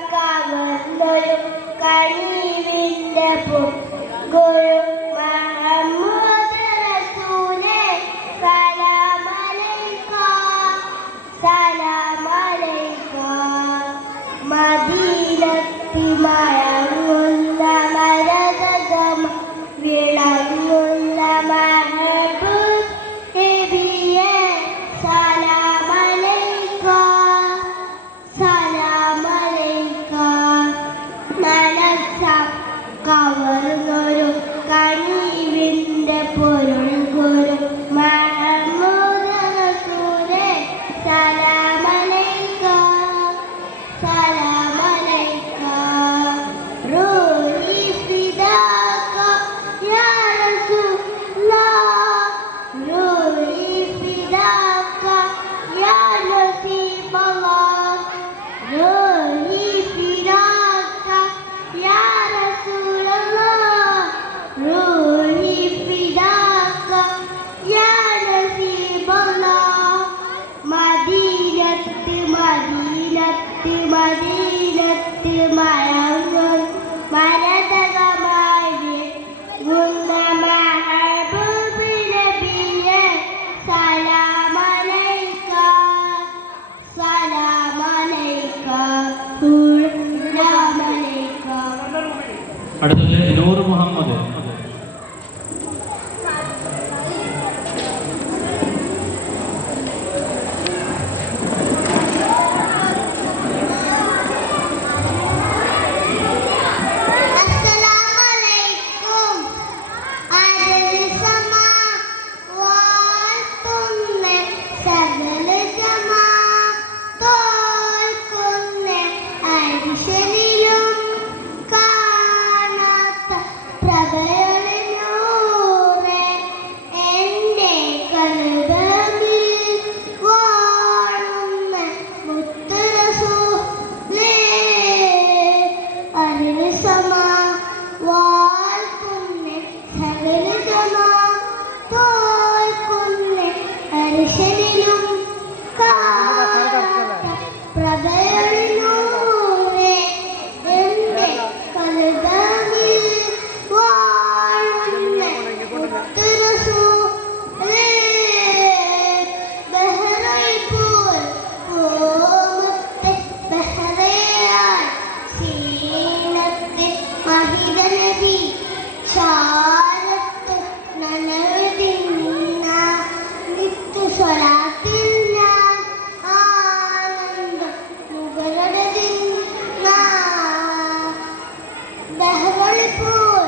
മനസ്സവർക്കവർന്നൊരു കനിവിന്റെ ഗുരു മുഹമ്മദ് റസൂലേ സലാം അലൈക സലാം അലൈക. മദീനത്തിൽ മയങ്ങുന്ന മരതകം വിളങ്ങുന്ന മഹബൂബ് നബിയേ സലാം അലൈക സലാം അലൈക. മനസ്സ കവർന്നൊരു കനിവിന്റെ പൊരുൾ ഗുരു മുഹമ്മദ് റസൂലേ സലാം അലൈക സലാം അലൈക. റൂഹി ഫിദാക യാ റസൂലല്ലാഹ് റൂഹി ഫിദാക യാ നസീബല്ലാഹ് റൂഹി ഫിദാക യാ റസൂലല്ലാഹ് റൂഹി ഫിദാക യാ നസീബല്ലാഹ്. മദീനത്ത് മദീനത്ത് മദീനത്ത് മയങ്ങും മരതകമായി വിളങ്ങുന്ന മഹബൂബ് നബിയേ സലാം അലൈക സലാം അലൈക സലാം അലൈക. അടുത്തത് നൂർ മുഹമ്മദ്. അസ്സലാമലൈക്കും. അരളി സമാ വാഴ്ത്തുന്നെ സകല ജമാ തോൽക്കുന്നെ അരിശനിലും കാണാത്ത പ്രഭയൊളിനൂറെ എൻ്റെ കൽബിൽ വാഴുന്ന മുത്ത് റസൂലേ. അരളി സമാ വാഴ്ത്തുന്നെ സകല ജമാ തോൽക്കുന്നെ അരിശനിലും കാണാത്ത പ്രഭയൊളിനൂറെ എൻ്റെ കൽബിൽ വാഴുന്ന മുത്ത് റസൂലേ. ബഹറിൽ പോൽ പൂമുത്ത് ബഹറയാൽ സീനത്ത് മഹിത നബി ശാരത്ത് നനവിടുന്ന നിത്യ സ്വലാത്തിൽ ഞാൻ ആനന്ദം മുകളടതിന്ന. ബഹറിൽ പോൽ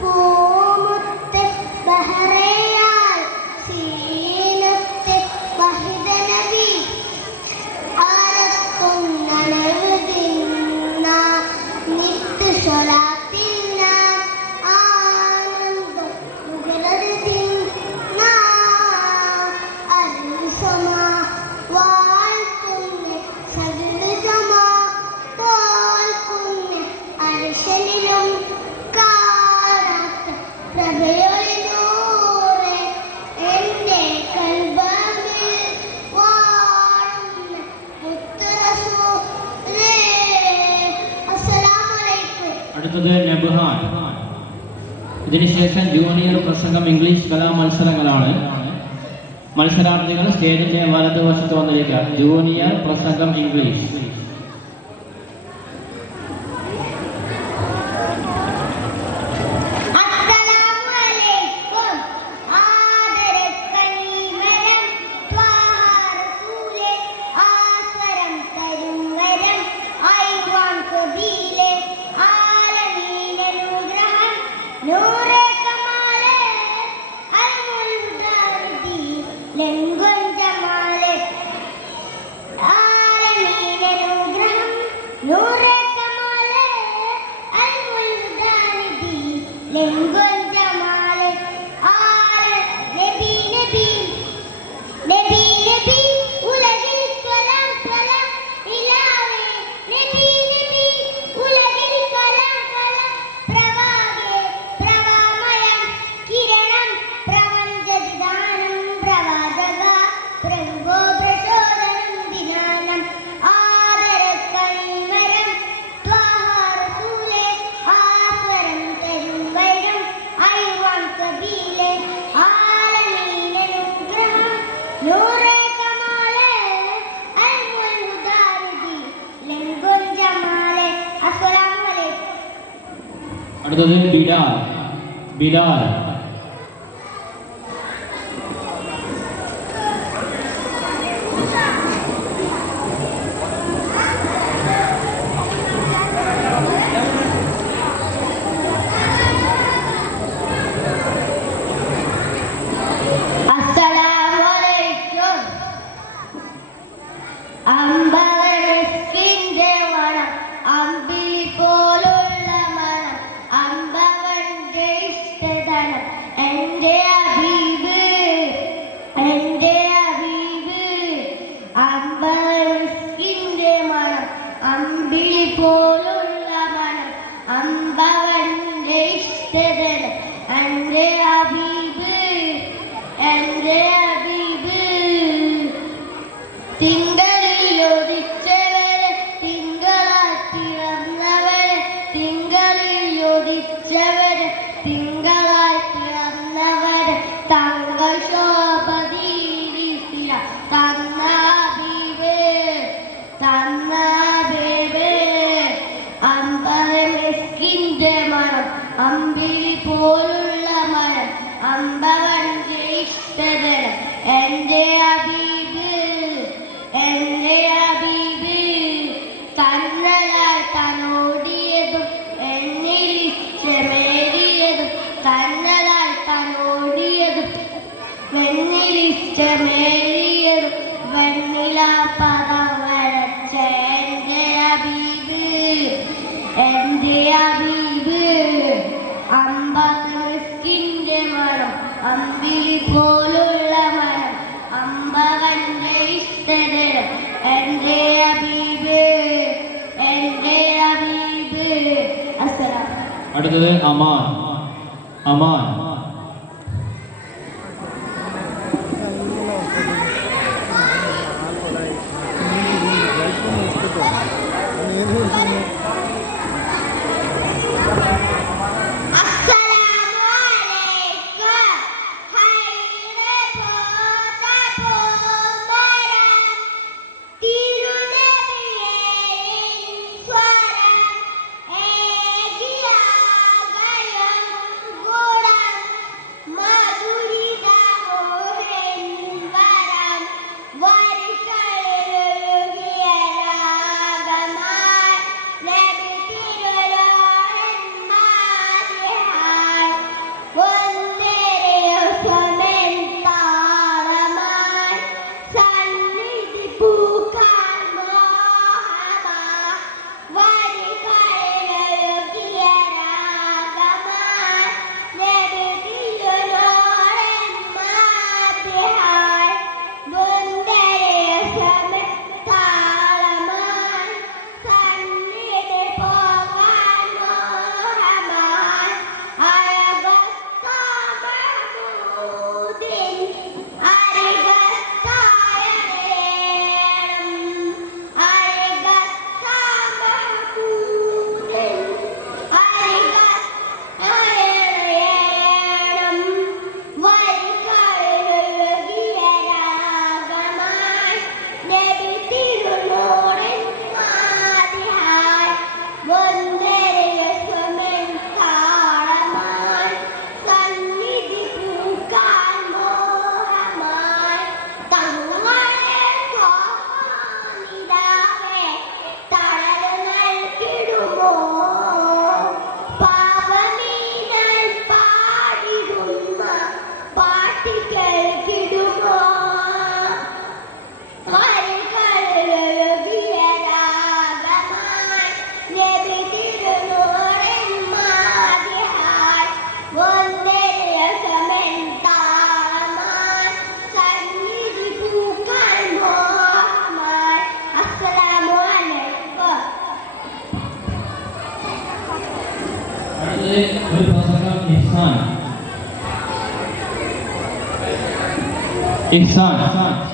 പൂമുത്ത് ബഹറയാൽ സീനത്ത് മഹിത നബി ആരത്തും നനവിടുന്ന നിത്യ സ്വലാത്തിൽ ഞാൻ ആനന്ദം മുകളടതിന്ന. അരുൾ സമാ വാഴ്ത്തുന്നെ സകല ജമാ തോൽക്കുന്നെ അരിശനിലും കാണാത്ത പ്രഭയൊളിനൂറെ എൻ്റെ കൽബിൽ വാഴുന്ന മുത്ത് റസൂലേ. അസ്സലാമലൈക്കും. അടുത്തത് നബ്ഹാൻ. ഇതിനുശേഷം ജൂനിയർ പ്രസംഗം ഇംഗ്ലീഷ് കലാമത്സരങ്ങളാണ്. മത്സരാർത്ഥികൾ സ്റ്റേജിന്റെ വലതുവശത്ത് വന്നിരിക്കുക. ജൂനിയർ പ്രസംഗം ഇംഗ്ലീഷ്. അസ്സലാമലൈക്കും. ആദരക്കനിവരം ത്വാഹാ റസൂലേ ആസ്വരം തരുംവരം ഐവാൻ കബീലേ ആലമീനനുഗ്രഹം നൂറേ കമാലേ അൽമുൽദാരിദി ലംഘൻ ജമാലേ ആലമീനനുഗ്രഹം നൂറേ കമാലേ അൽമുൽദാരിദി ലംഘൻ ജമാലേ നബി നബി നബി നബി ഉലകിൽ സ്വലാം സ്വലാം ഇലാവേ നബി നബി ഉലകിൽ സ്വലാം സ്വലാം പ്രവാഹേ പ്രവാമയം കിരണം പ്രപഞ്ചദാനം പ്രവാചക പ്രഭോ പ്രചോദനം ദിനാനം ആദരക്കണി അടുത്തത് ബിലാൽ. ബിലാൽ. അടുത്തത് അമാൻ. അമാൻ. ഒരു പ്രസംഗം ഇഹ്സാൻ. ഇഹ്സാൻ.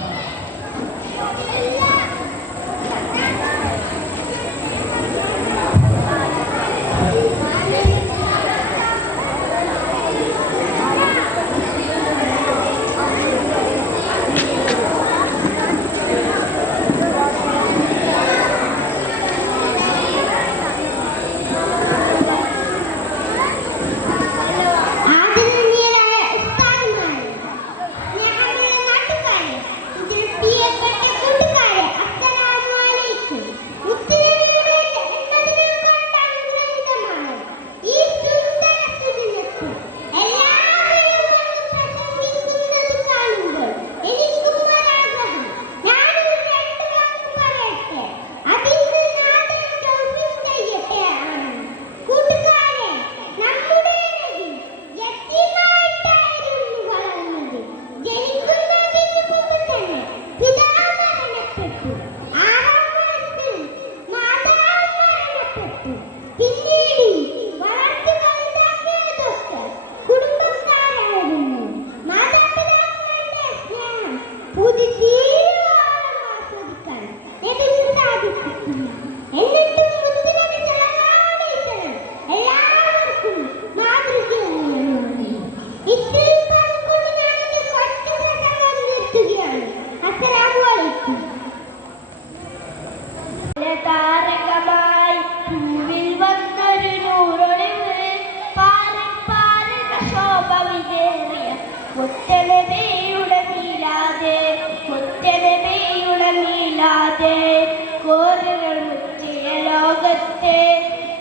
ലോകത്തെ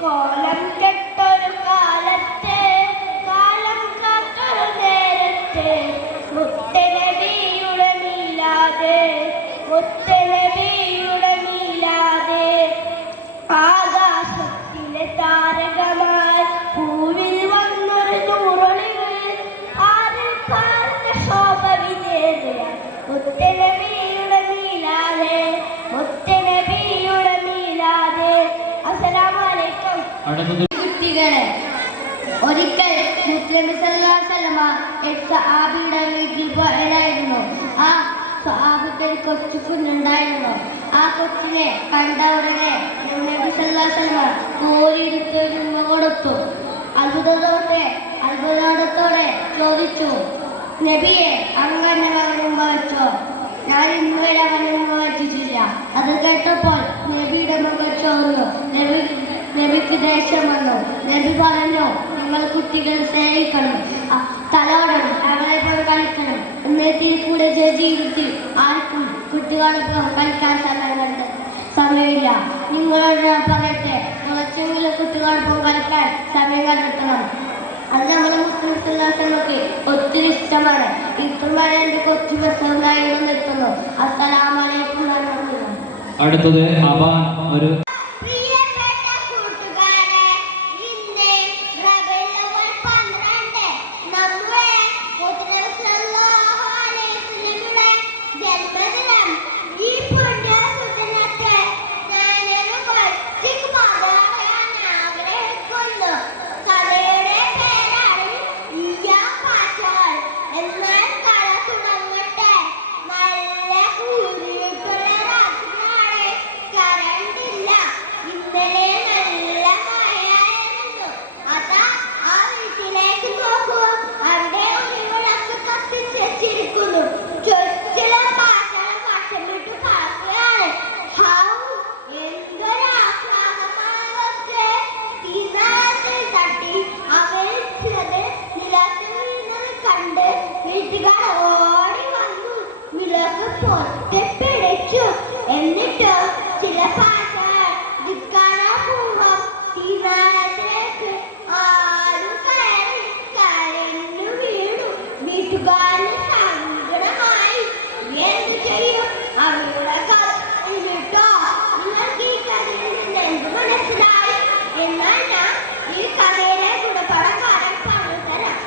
കോലം കെട്ടൊരു കാലത്തെ കാലം കാത്തൊരു നേരത്തെ മുത്തനബിയുടെ മീലാദ് മുത്തനബിയുടെ മീലാദ് ആകാശത്തിലെ താരകമായി പൂവിൽ വന്നൊരു നൂറൊളിവ് ആരിൽ പാർത്ത ശോഭ വിജയ മുത്തനബിയുടെ മീലാദ് മുത്തനബിയുടെ മീലാദ്. അസ്സലാമു അലൈക്കും. കുട്ടികളെ, ഒരിക്കൽ മുസ്ലിം സഹാബിയുടെ വീട്ടിൽ പോയതായിരുന്നു. ആ സഹാബത്തിൽ കൊച്ചു കുഞ്ഞുണ്ടായിരുന്നു. ആ കൊച്ചിനെ കണ്ട ഉടനെ നബി സല്ലല്ലാഹു അലൈഹി വസല്ലം കോരിയെടുത്ത് ഉമ്മ കൊടുത്തു. അത്ഭുതത്തോടെ ചോദിച്ചു, നബിയെ, അങ്ങനെ ഉമ്മ വെച്ചോ? ഞാൻ ഇന്നുവരെ അങ്ങനെ ഉമ്മ വെച്ചിട്ടില്ല. അത് കേട്ടപ്പോൾ നബിയുടെ മുഖം ചോർന്നു. നബിക്ക് ദേഷ്യം വന്നു. നബി പറഞ്ഞു, നിങ്ങൾ കുട്ടികളെ സ്നേഹിക്കണം, തലോടണം, അവരെ പോയി കളിക്കണം. എന്നതിൽ കൂടെ ജീവിതത്തിൽ ആർക്കും കുട്ടികളൊപ്പം കളിക്കാൻ സമയമില്ല. നിങ്ങളോട് പറയട്ടെ, കുറച്ചെങ്കിലും കുട്ടികളൊപ്പം കളിക്കാൻ സമയം കണ്ടെത്തണം. അത് നമ്മുടെ മുസ്ലിം സല്ലാസങ്ങൾക്ക് ഒത്തിരി ഇഷ്ടമാണ്. ഇത്രമാണ് എൻ്റെ കൊച്ചു പ്രസവനായി നിർത്തുന്നു. അസ്സലാമു അലൈക്കും വറഹ്മത്തുള്ളാഹി. അടുത്തത് അബാൻ ഒരു എന്നിട്ട് ചില ആരും കരഞ്ഞു വീണു. വീട്ടുകാരന് സങ്കടമായി. എന്ത് ചെയ്യും? അവരുടെ എന്നിട്ടോ നിങ്ങൾക്ക് ഈ കഥയിൽ നിന്ന് എന്ത് മനസ്സിലായി? എന്നാൽ ഞാൻ ഈ കഥയിലെ ഗുണപടക്കാരൻ പറഞ്ഞു തരാം.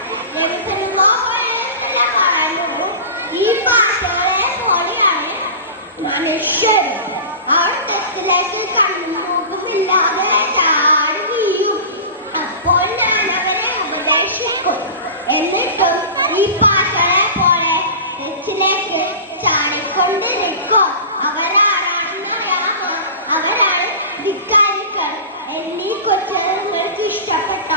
പറഞ്ഞു, ഈ പാട്ടുകളെ പോലെയാണ് മനുഷ്യർ. അവർ തെറ്റിലേക്ക് കണ്ണുമുഖമില്ലാതെ ചാടി വീഴും. അപ്പോൾ ഞാൻ അവരെ ഉപദേശിക്കും. എന്നിട്ടും ഈ പാട്ടുകളെ പോലെ തെറ്റിലേക്ക് ചാടിക്കൊണ്ട് നിൽക്കും. അവരാണെന്നറിയാമോ? അവരാണ് ധിക്കാരികൾ. എന്നീ കൊച്ചുങ്ങൾക്ക് ഇഷ്ടപ്പെട്ട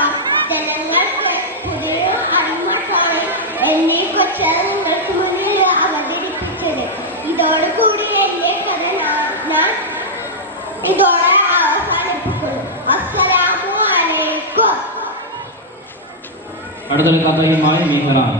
ജനങ്ങൾക്ക് പുതിയ അടിമട്ടാണ് എന്നീ കൊച്ചുങ്ങൾക്ക് മുന്നിൽ അവതരിപ്പിച്ചത്. ഇതോടുകൂടി എന്റെ കഥ ഞാൻ ഇതോടെ അവസാനിപ്പിക്കുന്നു. അസ്സലാമു അലൈക്കും. അടുത്തൊരു കഥയുമായി നീങ്ങാം.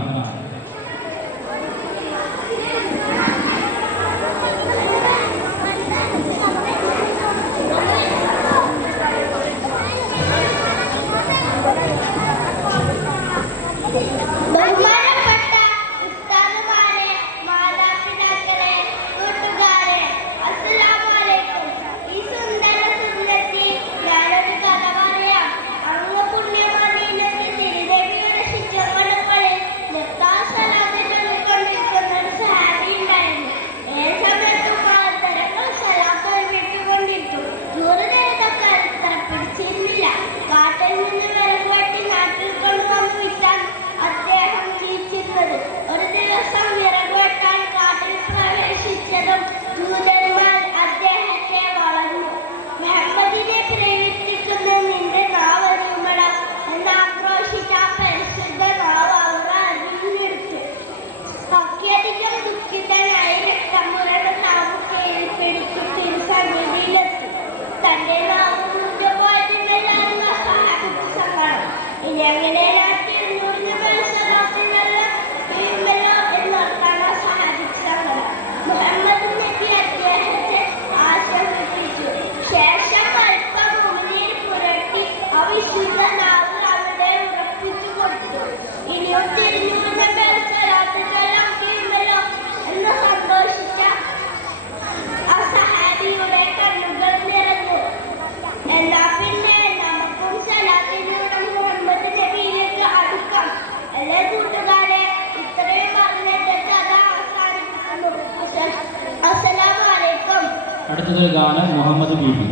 മകളാണ് മുഹമ്മദ് ബീബി.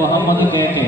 Muhammad K K.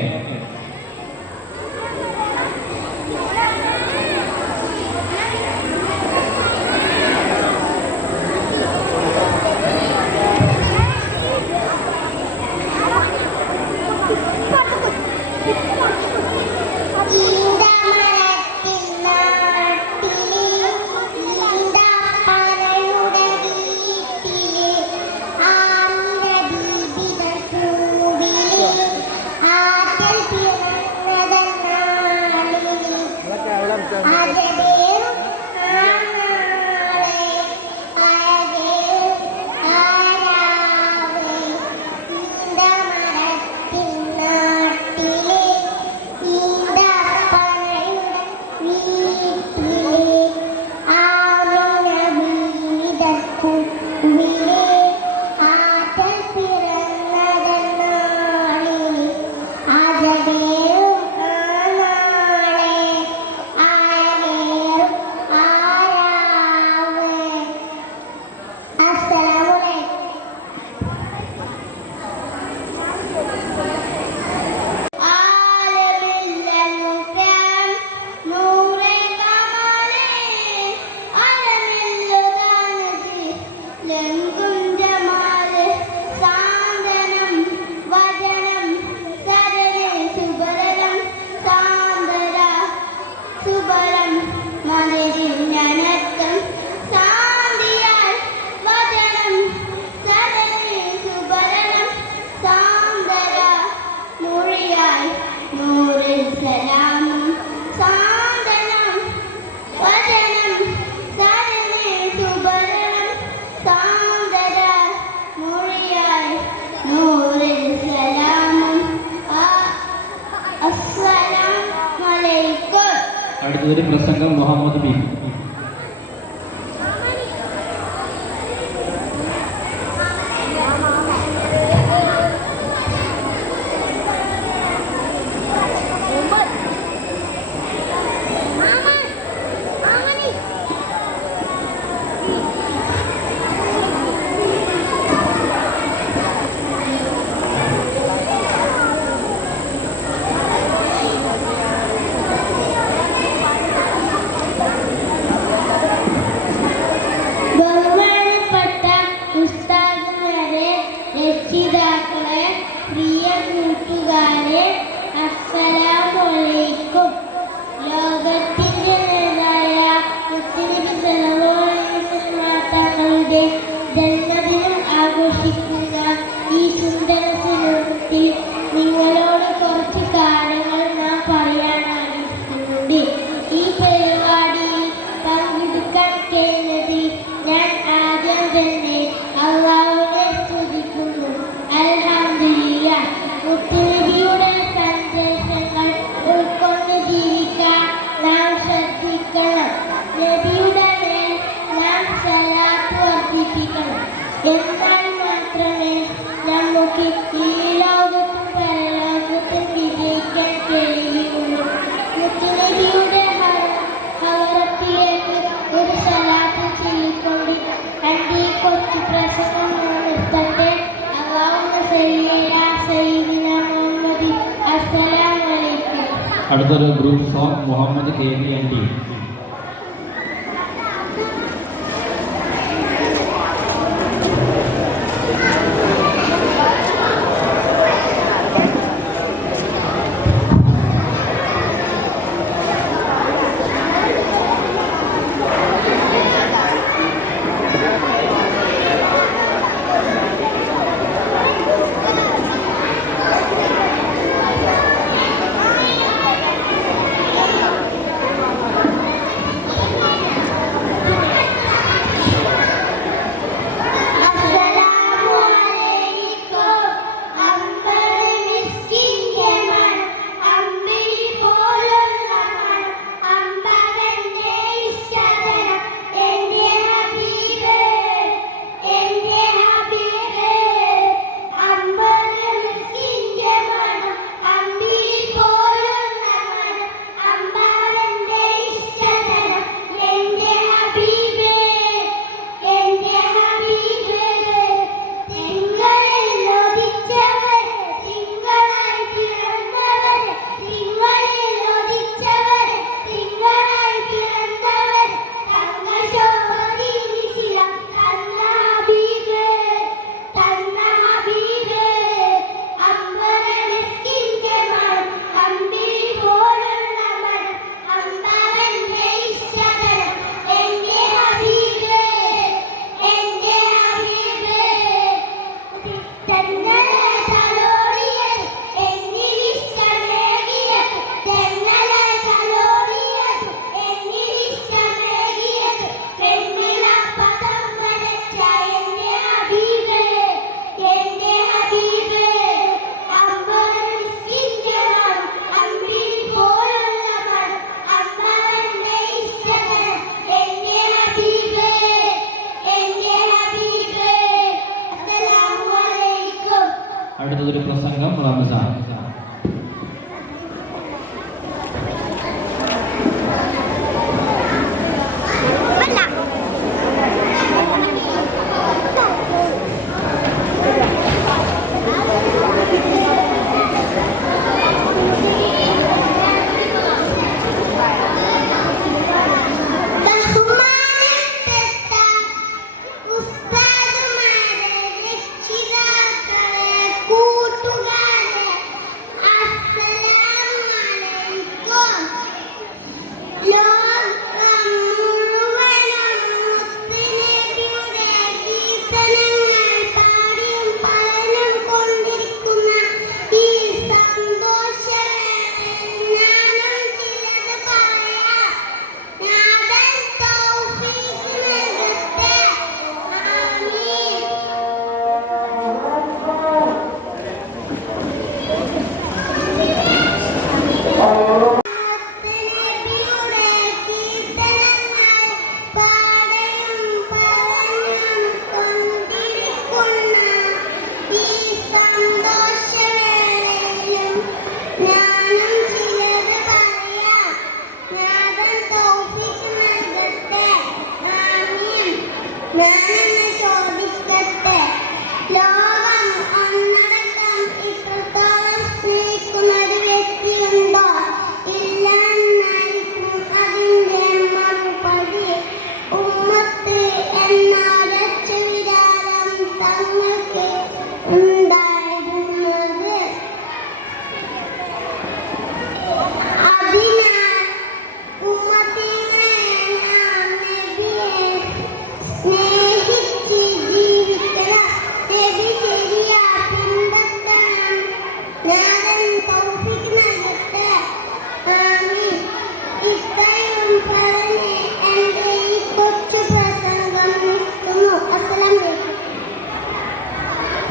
അടുത്തതൊരു പ്രസംഗം മുഹമ്മദ് ബീബി. അടുത്തൊരു ഗ്രൂപ്പ് സോങ് മുഹമ്മദ് KVND. അടുത്തതൊരു പ്രസംഗം റംസാൻ.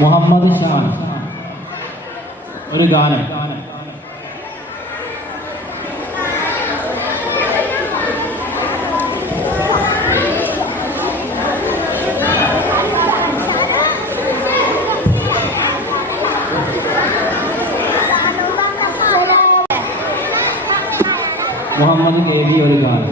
മുഹമ്മദ് ഷാൻ ഒരു ഗാനം. മുഹമ്മദ് KV ഒരു ഗാനം.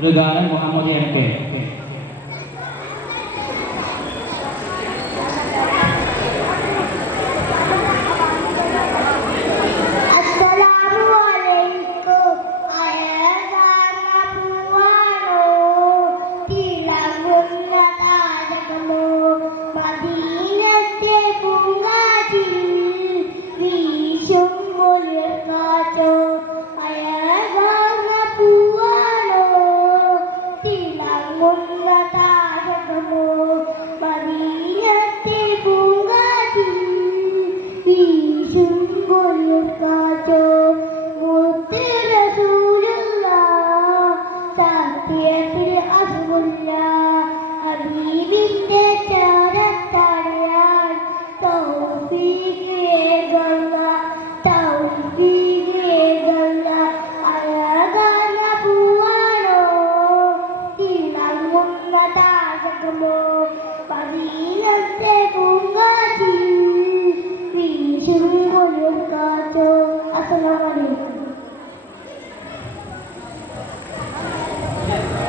ഒരു ഗാനം മുഹമ്മദ് എം കെ.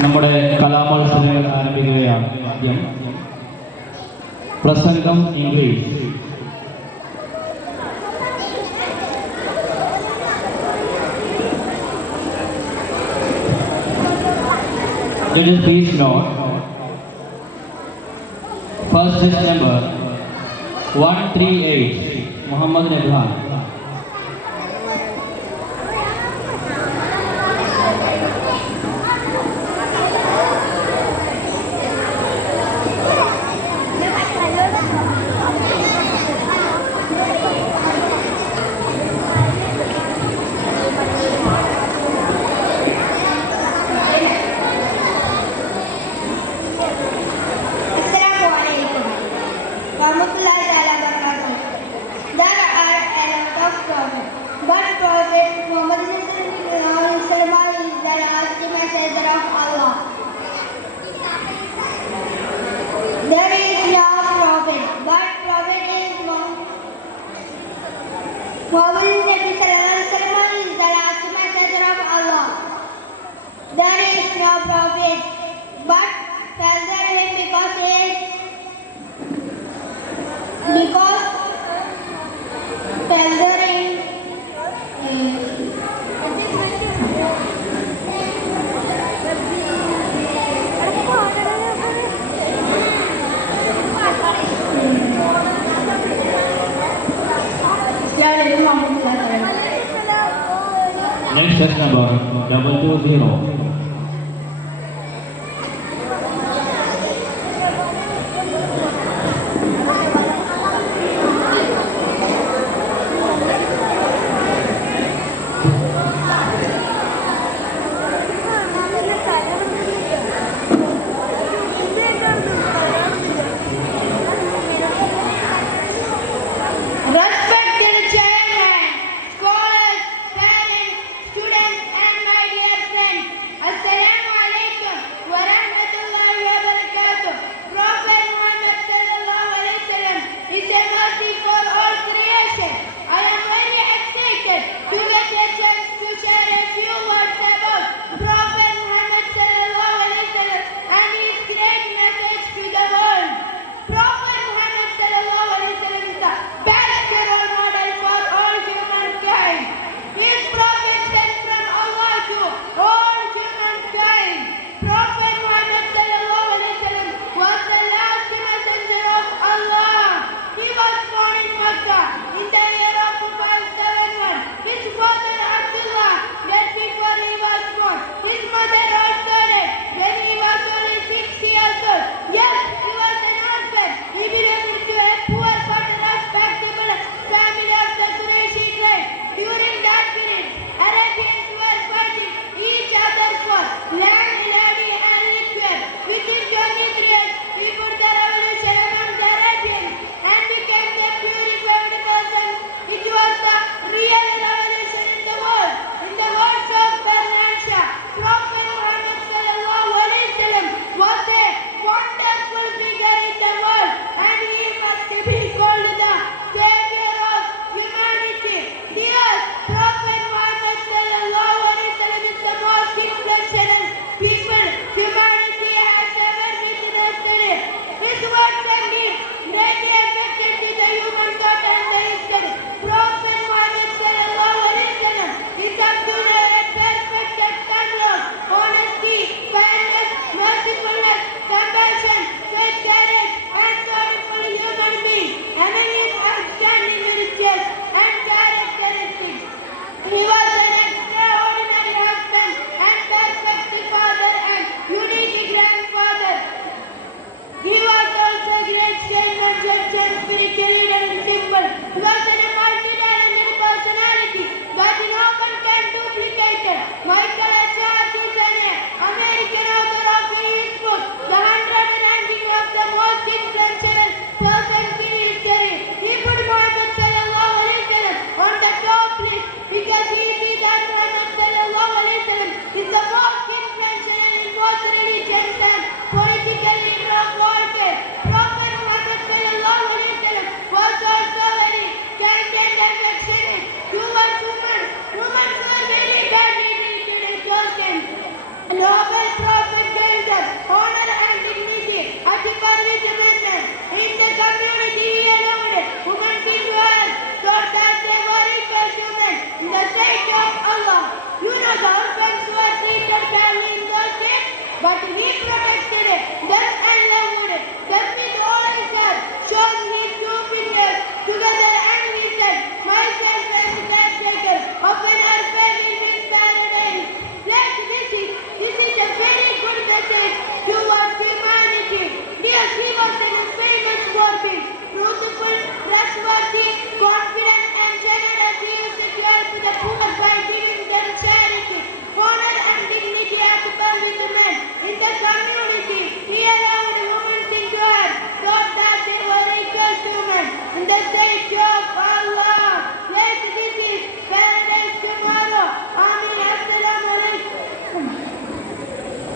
നമ്മുടെ കലാമത്സരങ്ങൾ ആരംഭിക്കുകയാണ്. ആദ്യം പ്രസംഗം English. Judges, please note, first is number 138, Muhammad Nebhan. But Prophet Muhammad is the last messenger of Allah. There is no prophet, but Prophet is Muhammad is the last messenger of Allah. There is no prophet, but follow him because following Next is number 220. Respected chairman, scholars, parents, students, and my dear friends.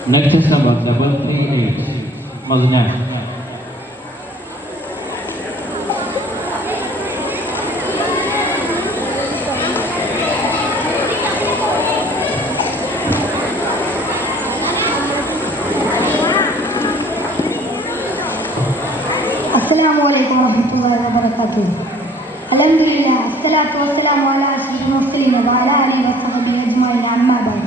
Next is number 338. Mazna. Assalamualaikum warahmatullahi wabarakatuh. Alhamdulillah, assalatu wassalamu ala ashrafil mursalin wa ala alihi wa sahbihi ajma'in, amma ba'd.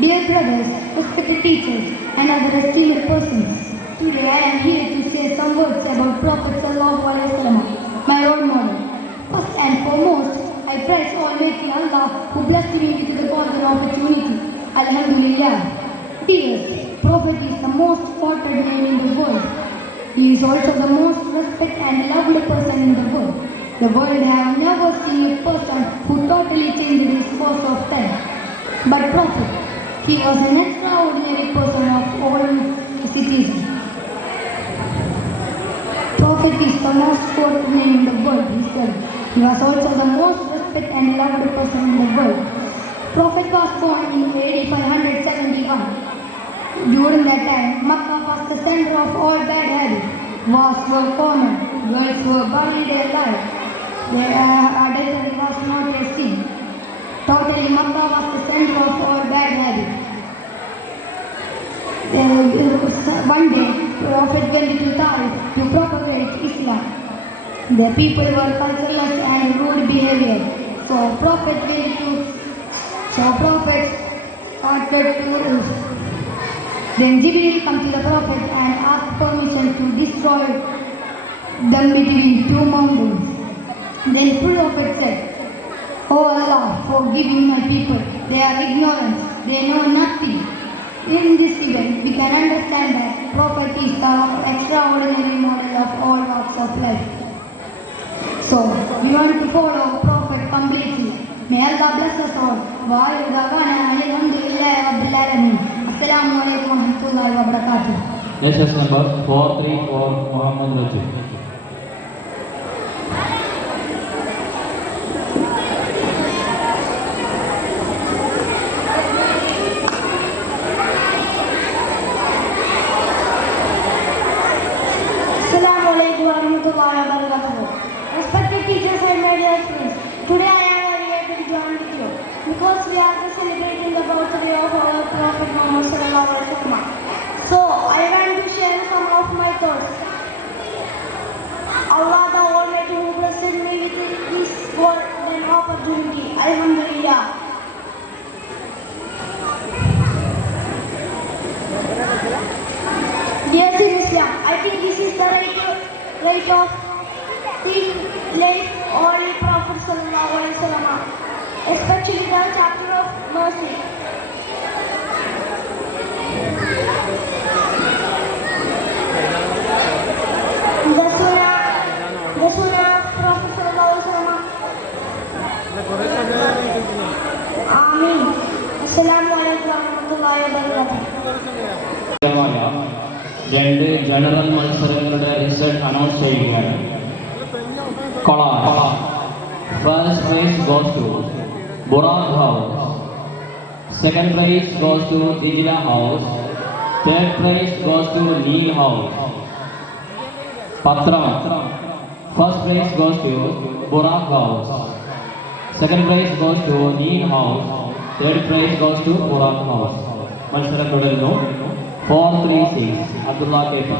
Dear brothers, respected teachers, and other esteemed persons, today I am here to say some words about Prophet sallallahu alaihi wasallam, my role model. First and foremost, I praise Almighty Allah who blessed me with the golden opportunity. Alhamdulillah. Dears, Prophet is the most quoted name in the world. He is also the most respected and loved person in the world. The world have never seen a person who totally changed his course of time. But Prophet, he was an extraordinary person of all citizens. Prophet is the most quoted name in the world, he said. He was also the most respected and loved person in the world. Prophet was born in AD 571. During that time, Makkah was the center of all bad habits. Wars were common, girls were buried alive, adultery was not a sin. Totally, Makkah was the center of all bad habits. One day, Prophet went to Taif to propagate Islam. The people were cultureless and rude behavior. So Prophet started to Then Jibreel came to the Prophet and asked permission to destroy them between two mountains. Then the Prophet said, "Oh Allah, forgive my people. They are ignorant. They know nothing." In this event, we can understand that Prophet is the extraordinary model of all walks of life. So, we want to follow Prophet completely. May Allah bless us all. Wa akhiru da'wana alhamdulillahi rabbil alamin. Assalamualaikum warahmatullahi wabarakatuh. Next is number 434. Muhammad Rajib. Assalamualaikum warahmatullahi wabarakatuh. Respected teachers and my dear friends, today I am here to join with you because we are celebrating the birthday of our Prophet Muhammad sallallahu alaihi wasallam. So I want to share some of my thoughts. Allah the Almighty who blessed me with this golden opportunity. Alhamdulillah. Yes, in Islam, I think this is the right of the life Holy Prophet sallallahu alaihi wasallam, especially the chapter of mercy. The Sunnah of Prophet sallallahu alaihi wasallam. Amin. Assalamualaikum warahmatullahi wabarakatuh. രണ്ട് general മത്സരങ്ങളുടെ result announce ചെയ്യുകയാണ്. First prize goes to Buraq house, second prize goes to Dijila house, third prize goes to Neel house. പത്രം. First prize goes to Buraq house, second prize goes to Neel house, third prize goes to Buraq house. മത്സരം തുടരുന്നു. 436 Abdullah Kepa.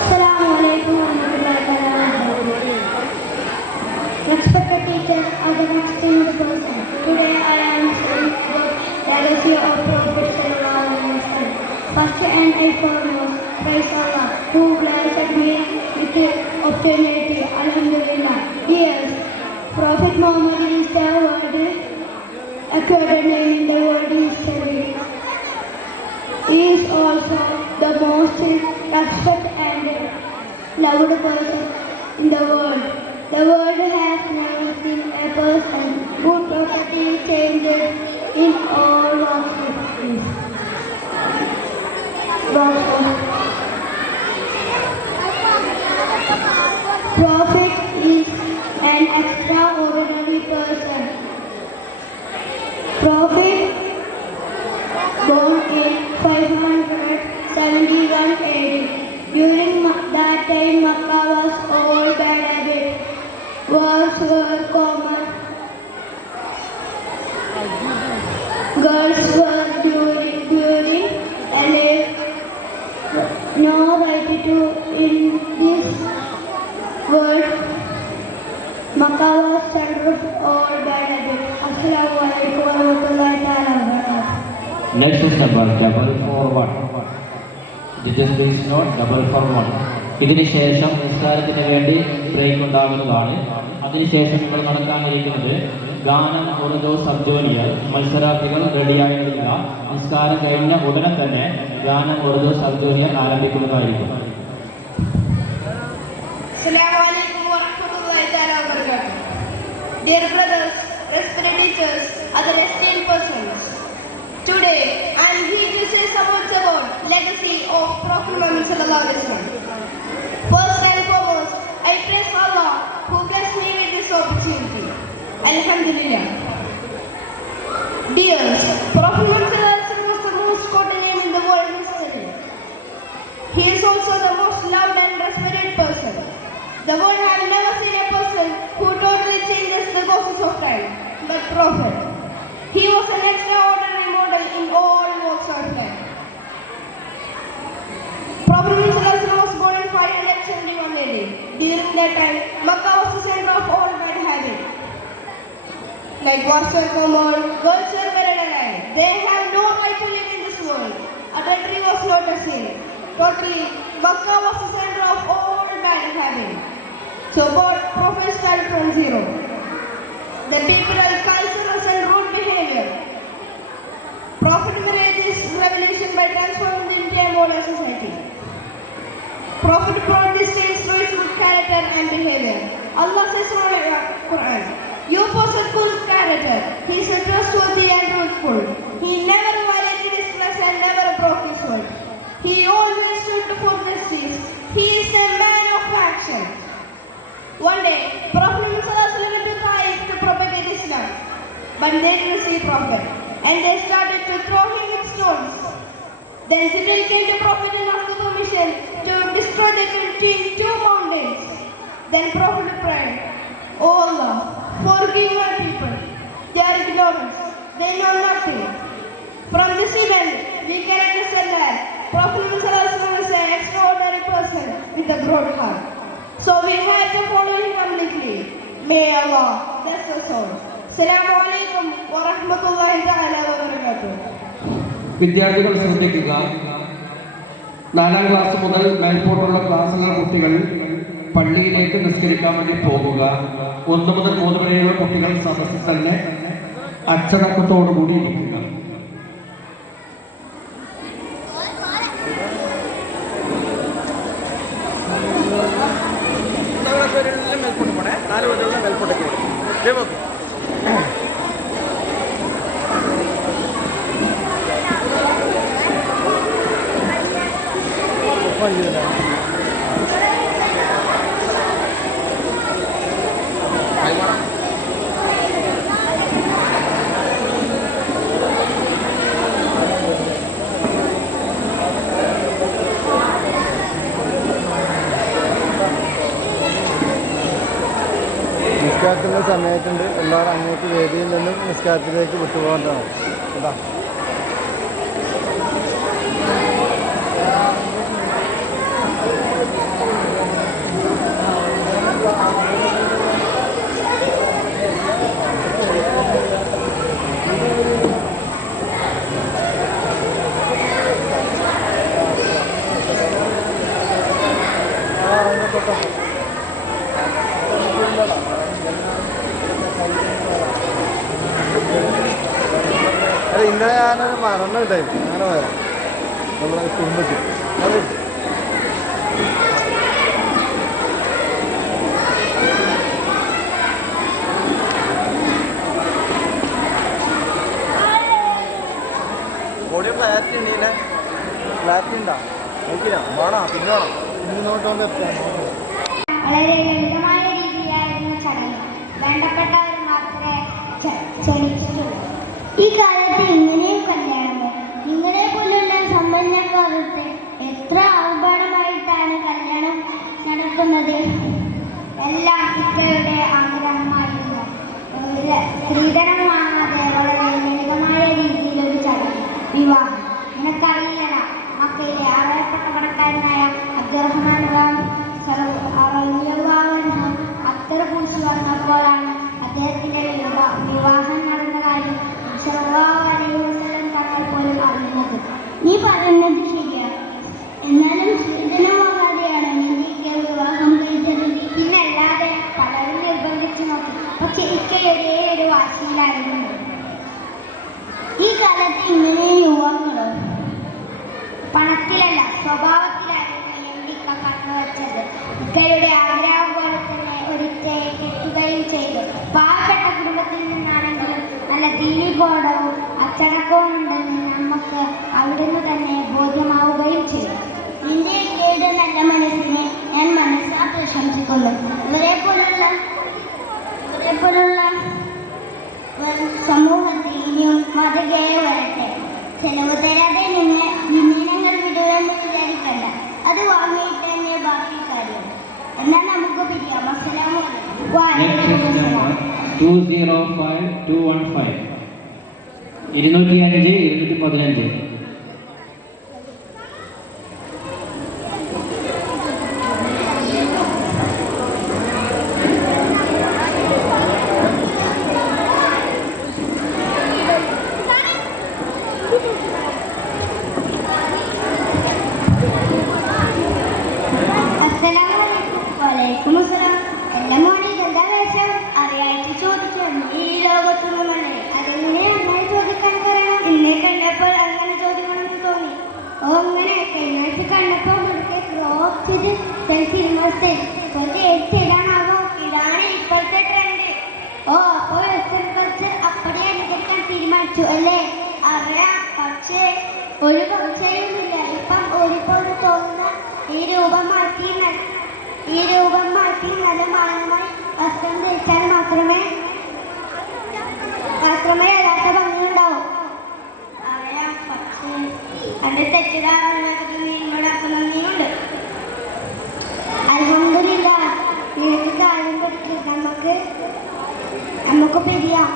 Assalamualaikum warahmatullahi wabarakatuh. Respected teachers and the esteemed person, today I am studying about the legacy of Prophet sallallahu alaihi wasallam. First and foremost, praise Allah who blessed me with the opportunity. Alhamdulillah. Yes, Prophet Muhammad is the word accorded name in the world history. He is also the most respected and loved person in the world. The world has never seen a person who totally changed in all walks of life. Prophet is an extraordinary day in Makkah was all bad habits. Wars were common. Girls were during and no right to in this world. Makkah was center of all bad habits. Assalamu alaikum warahmatullahi ta'ala wabarakatuh. Next is number double for one. Just please note double for one. ഇതിന് ശേഷം നിസ്കാരത്തിന് വേണ്ടി break ഉണ്ടാകുന്നതാണ്. അതിനുശേഷം ഇപ്പോൾ നടക്കാനിരിക്കുന്നത് ഗാനം Urdu sub junior. മത്സരാർത്ഥികൾ റെഡിയായിരുന്നില്ല. നിസ്കാരം കഴിഞ്ഞ ഉടനെ തന്നെ ഗാനം ഉറുദു സബ് ജൂനിയർ ആരംഭിക്കുന്നതായിരിക്കും. Dear brothers, respected teachers, other esteemed persons, today I am here to say some words about legacy of Prophet Muhammad sallallahu alaihi wasallam. First and foremost, I praise Allah who blessed me with this opportunity. Alhamdulillah. Dears, Prophet Muhammad sallallahu alaihi wasallam was the most quoted name in the world history. He is also the most loved and respected person. The world has never seen a person who totally changes the courses of time, but Prophet. He was an extraordinary model in all walks of life. Prophet Muhammad was born in 571 AD. During that time, Makkah was the center of all bad habits. Like wars were common, girls were buried alive. They have no right to live in this world. Adultery was not a sin. Totally, Makkah was the center of all bad habits. So God Prophet started from zero. The people are cultures and rude behavior. Prophet made this revolution by transforming the entire modern society. Prophet brought this change through his good character and behavior. Allah says in the Quran, "You possess good character. He is trustworthy and truthful. He never violated his trust and never broke his word. He always stood for justice. He is a man of action." One day, Prophet Muhammad went to Taif to propagate Islam, but they didn't see Prophet, and they started to throw him with stones. Then Jibril came to Prophet and asked permission to destroy the 22 mountains. Then Prophet prayed, "Oh Allah, forgive my people. They are ignorant. They know nothing." From this event, we can understand that Prophet Muhammad was an extraordinary person with a broad heart. So we have to follow him completely. May Allah bless us all. Assalamu alaikum wa rahmatullahi ta'ala wa barakatuh. വിദ്യാർത്ഥികൾ ശ്രദ്ധിക്കുക. 4ാം class മുതൽ മേൽപോട്ടുള്ള ക്ലാസ്സുകൾ കുട്ടികൾ പള്ളിയിലേക്ക് നിസ്കരിക്കാൻ വേണ്ടി പോകുക. 1 മുതൽ 3 വരെയുള്ള കുട്ടികൾ സദസ്സിൽ തന്നെ അച്ചടക്കത്തോടുകൂടി ഇരിക്കുക. നിസ്കാരത്തിൻ്റെ സമയത്തുണ്ട്. എല്ലാവരും അങ്ങോട്ട് വേദിയിൽ നിന്നും നിസ്കാരത്തിലേക്ക് വിട്ടുപോകേണ്ടതാണ് കേട്ടോ. അല്ല, ഇന്നലെ ഞാനൊരു മറന്നുണ്ടായിരുന്നു. അങ്ങനെ വരാം നമ്മളെ കുടുംബത്തിൽ. ഓഡിയോ ക്ലാരിറ്റി ഉണ്ടല്ലേ? ക്ലാരിറ്റി ഉണ്ടാ നോക്കിയാ വേണോ? പിന്നെ വേണം ഇന്നോട്ടോണ്ട് എത്താൻ. വളരെ ലളിതമായ രീതിയിലായിരുന്നു ചടങ്ങ്. വേണ്ടപ്പെട്ടവർ മാത്രമേ ക്ഷണിച്ചിട്ടുള്ളൂ. ഈ കാലത്ത് ഇങ്ങനെയും കല്യാണമോ? നിങ്ങളെ പോലുള്ള സമ്പന്നക്കാർക്ക് എത്ര ആർഭാടമായിട്ടാണ് കല്യാണം എന്നത് എല്ലാം ഇക്കയുടെ ആഗ്രഹമായിരുന്നു. സ്ത്രീധനം വാങ്ങാതെ വളരെ ലളിതമായ രീതിയിൽ ഒരു ചടങ്ങ്, വിവാഹം. നിനക്കറിയില്ലടാ, മക്കയിലെ അറിയപ്പെട്ട പണക്കാരനായ അബ്ദുറഹ്മാൻ അത്തർ പൂശി വന്നപ്പോഴാണ് അദ്ദേഹത്തിന്റെ വിവാഹം നടന്ന കാര്യം സല്ലല്ലാഹു അലൈഹി വസല്ലം തങ്ങൾ പോലും അറിയുന്നത്. നീ പറയുന്നത് ശരിയാണ്. എന്നാലും സ്ത്രീധനം വാങ്ങാതെയാണ് നിന്റെ വിവാഹം കഴിച്ചത്. പിന്നല്ലാതെ പലരും നിർബന്ധിച്ചു നോക്കി. പക്ഷെ ഇക്ക ഒരേ ഒരു വാശിയിലായിരുന്നു. ഈ കാലത്ത് ഇങ്ങനെ യുവാക്കളോ പണത്തിലല്ല സ്വഭാവത്തിലായിരുന്നു ഇക്ക കണ്ണുവച്ചത്. ഇക്കയുടെ ആഗ്രഹം പോലെ തന്നെ ഒരിക്കയെ കെട്ടുകയും ചെയ്തു. പാവപ്പെട്ട കുടുംബത്തിൽ നിന്നാണെങ്കിലും നല്ല ദീനി ബോധവും അച്ചടക്കവും ഉണ്ടെന്ന് നമുക്ക് അവിടുന്ന് തന്നെ ബോധ്യമാവുകയും ചെയ്തു. നിന്റെ ഇക്കയുടെ നല്ല മനസ്സിനെ ഞാൻ മനസ്സിലാ പ്രശംസിക്കുന്നു. ഇവരെ പോലുള്ള സമൂഹത്തിൽ ഇനിയും മാതൃകയെ വരട്ടെ. ചെലവ് തരാതെ നിന്നീനങ്ങൾ വിടുമെന്ന് വിചാരിക്കണ്ട. അത് വാങ്ങിയിട്ട് തന്നെ ബാക്കി കാര്യം. എന്നാൽ നമുക്ക് പിരിയാം. അസ്സലാമു അലൈക്കും. 205215 205 215. അല്ലേ? അറിയാം, പക്ഷേ ഒരു സംശയവുമില്ല. ഇപ്പം ഒരുപോലെ തോന്നുന്ന ഈ രൂപം മാറ്റി നല്ല മാനമായി വസ്ത്രം ധരിച്ചാൽ മാത്രമേ അല്ലാത്ത ഭംഗിയുണ്ടാവൂ. അറിയാം, പക്ഷേ എൻ്റെ തെറ്റിദ്ധാരണകൾക്ക് നിങ്ങളൊക്കെ നന്ദിയുണ്ട്. അൽഹംദുലില്ലാ, നിനക്ക് കാര്യം പറ്റി. നമുക്ക് പിരിയാം.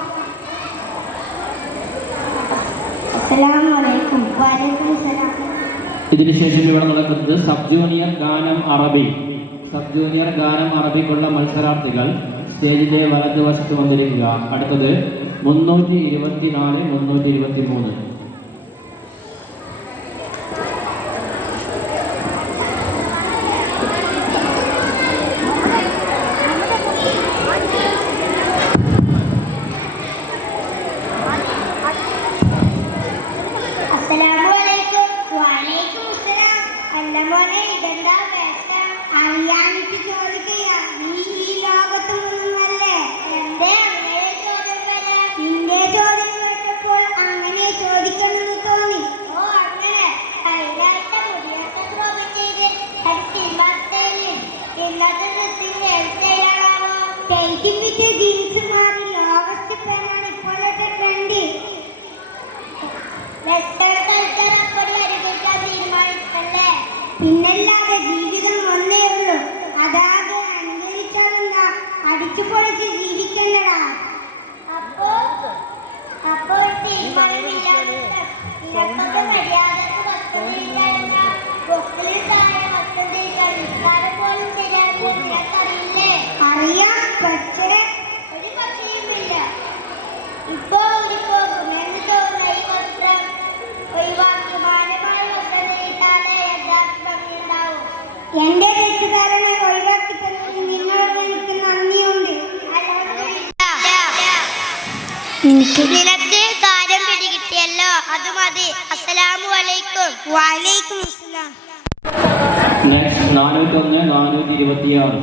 അസ്സലാമു അലൈക്കും. വഅലൈക്കും സലാം. ഇതിനുശേഷം ഇവിടെ നടക്കുന്നത് സബ് ജൂനിയർ ഗാനം അറബിക്കുള്ള മത്സരാർത്ഥികൾ സ്റ്റേജിന്റെ വലതുവശത്ത് വന്നിരിക്കുക. അടുത്തത് 324 323. പിന്നല്ലാതെ ജീവിതം ഒന്നേ ഉള്ളൂ. അതാകെ അനുഭവിച്ചാലെന്താ? അടിച്ചു പൊളിച്ച് ജീവിക്കണ്ടടാ. അപ്പോൾ തീരുമാനമില്ലാതെ മര്യാദക്ക് വസ്ത്രം ധരിക്കാനെന്താ? പൊക്കിളിൽ താഴെ വസ്ത്രം ധരിക്കാൻ നിസ്കാരം പോലും ശരിയാകും. നിനക്കറിയില്ലേ? അറിയാം, പക്ഷേ ഒരു പക്ഷേയുമില്ല. ഇപ്പോ ഊരിപ്പോകും എന്ന് തോന്നുന്ന ഈ വസ്ത്രം ഒഴിവാക്കി മാന്യമായ വസ്ത്രം ധരിച്ചാലേ യഥാർത്ഥ ഭംഗിയുണ്ടാവും. എന്റെ തെറ്റിദ്ധാരണ ഒഴിവാക്കി തന്നതിന് നിങ്ങളോട് എനിക്ക് നന്ദിയുണ്ട്. നിനക്ക് കാര്യം പിടികിട്ടിയല്ലോ, അത് മതി. അസ്സലാമു അലൈക്കും. വഅലൈക്കും അസ്സലാം. നെക്സ്റ്റ് 401 426.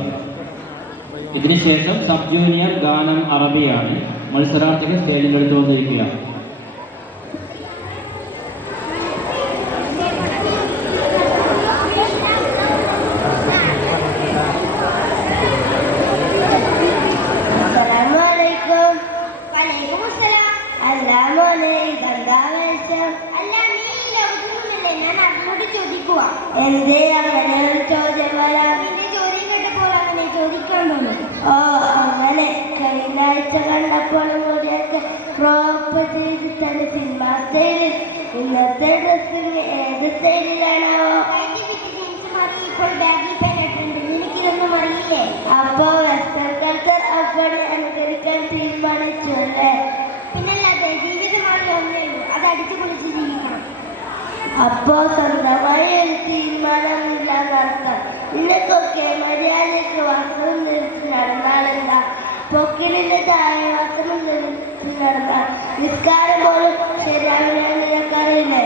ഇതിനുശേഷം സബ് ജൂനിയർ ഗാനം അറബിയാണ്. മത്സരാർത്ഥികൾ സ്റ്റേജിൻ്റെ അടുത്ത് വന്നിരിക്കുക. എന്തേ അങ്ങനെ ചോദ്യം വരാം? നിന്റെ ചോദ്യം കേട്ടപ്പോൾ ഇന്നത്തെ ഡ്രസ്സിന് ഏത് സ്റ്റൈലിലാണോ? ഇപ്പോൾ ബാഗിൽ പെട്ടിട്ടുണ്ട്. എനിക്കിതൊന്നും അറിയില്ലേ? അപ്പോ വെസ്റ്റേൺ കൾച്ചർ അപ്പടി അനുകരിക്കാൻ തീരുമാനിച്ചു അല്ലേ? പിന്നല്ലാതെ ജീവിതമാണ് ഒന്നേ ഉള്ളൂ, അത് അടിച്ചു പൊളിച്ച് ജീവിക്കണം. അപ്പോ സ്വന്തമായി ഒരു തീരുമാനമില്ല നടത്താം. നിനക്കൊക്കെ മര്യാദയ്ക്ക് വസ്ത്രം ധരിച്ച് നടന്നാലെന്താ? പൊക്കിലിന്റെ താഴെ വസ്ത്രം ധരിച്ച് നടന്നാൽ നിസ്കാരം പോലും ശരിയാവില്ല. നിനക്കറിയില്ലേ?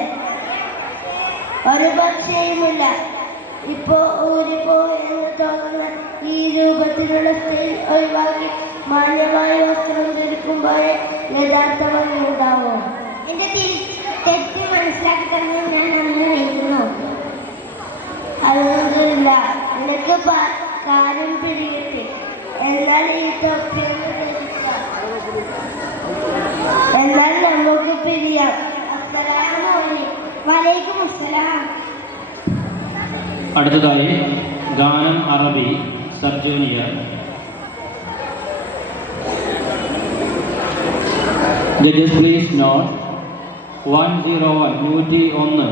ഒരു പക്ഷേയുമില്ല. ഇപ്പോ ഊരിപ്പോ എന്ന് തോന്നുന്ന ഈ രൂപത്തിലുള്ള സ്റ്റൈൽ ഒഴിവാക്കി മാന്യമായ വസ്ത്രം ധരിക്കുമ്പോഴേ യഥാർത്ഥ ഭംഗി ഉണ്ടാവോ? എന്റെ തെറ്റ് മനസ്സിലാക്കി തന്നെ ഞാൻ അങ്ങനെ എഴുതുന്നു. അതൊന്നുമില്ല, നിനക്ക് കാര്യം പിടികിട്ടി. എന്നാൽ ഈ തൊപ്പിയൊന്ന് ധരിക്കാം. എന്നാൽ നമുക്ക് പിരിയാം. വലൈക്കും അസ്സലാം. അടുത്തതായി ഗാനം അറബി sub junior. Judges please note 101 101.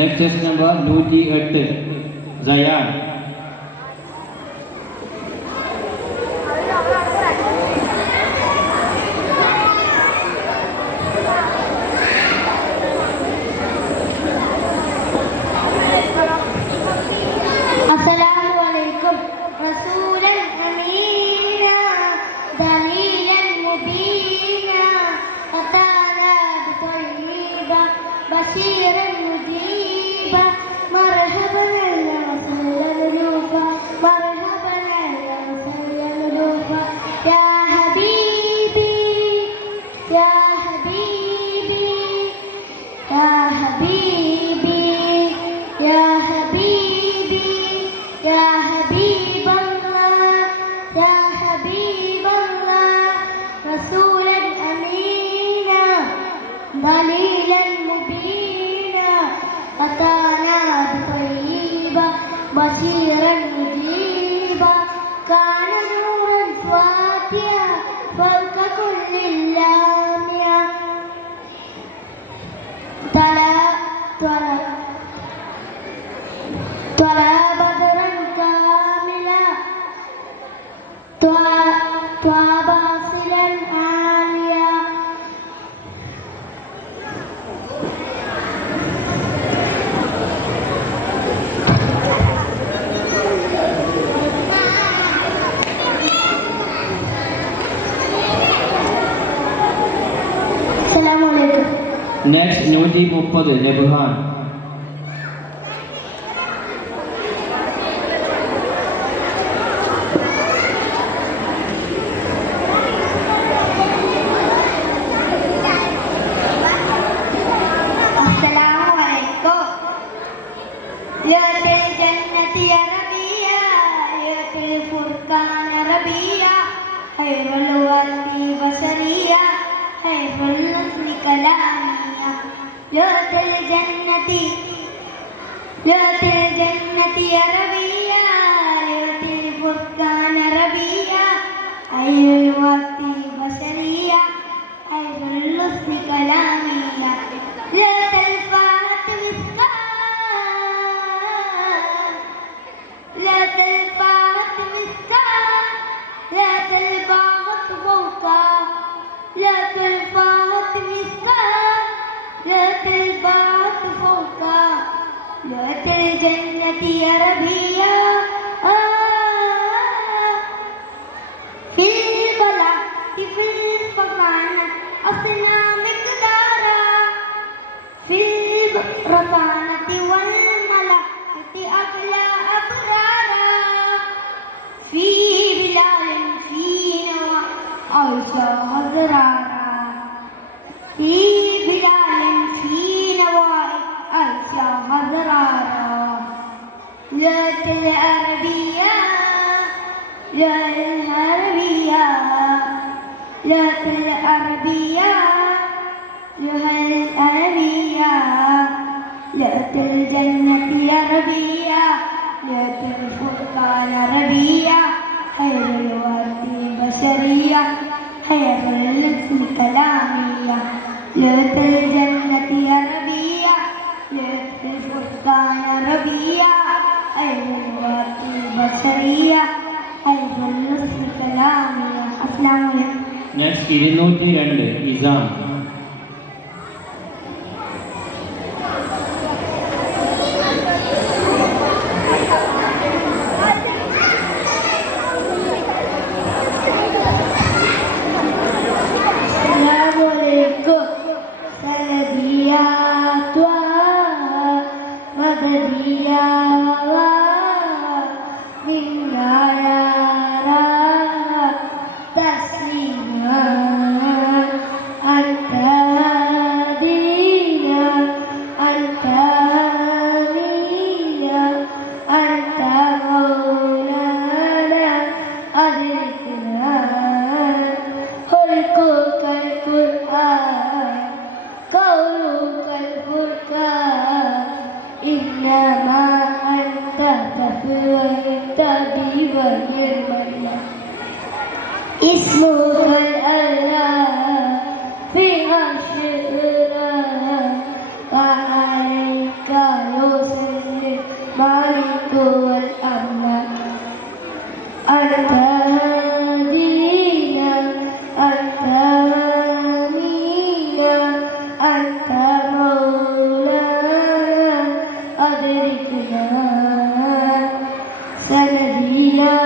Next is number 108 Zayan. Next 130 Nebhan. أي الوقت بشري في بلاد سينوار أنسى مزرارا لغة العربية لغة العربية لغة العربية لغة العربية لغة الجنة العربية لغة الفرقان العربية خير الوقت بشرية خير الاسم كلامية لغة الجنة عربية لغة الفرقان عربية خير الوقت بشرية خير الاسم كلامية. السلام عليكم. Next 202 Isam. اسمك الأعلى فيها الشعرى وعليك يسلم مالك والأملاك أنت هادينا أنت أمينا أنت مولانا أدركنا سندي يا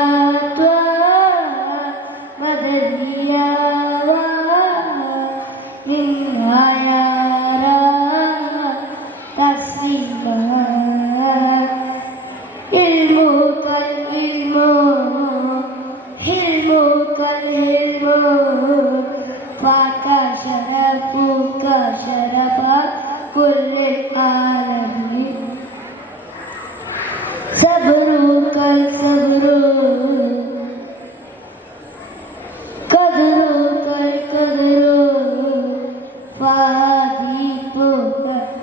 شرفك شرف كل العالمين صبرك الصبر قدرك القدر فاديك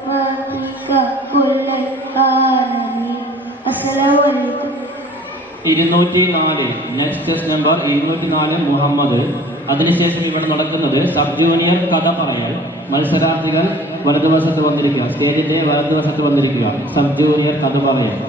رحمتك كل العالمين. السلام عليكم. 204 next number 204 Muhammad. അതിനുശേഷം ഇവിടെ നടക്കുന്നത് സബ് ജൂനിയർ കഥ പറയൽ. മത്സരാർത്ഥികൾ വലതുവശത്ത് വന്നിരിക്കുക, സ്റ്റേജിന്റെ വലതുവശത്ത് വന്നിരിക്കുക. സബ് ജൂനിയർ കഥ പറയൽ.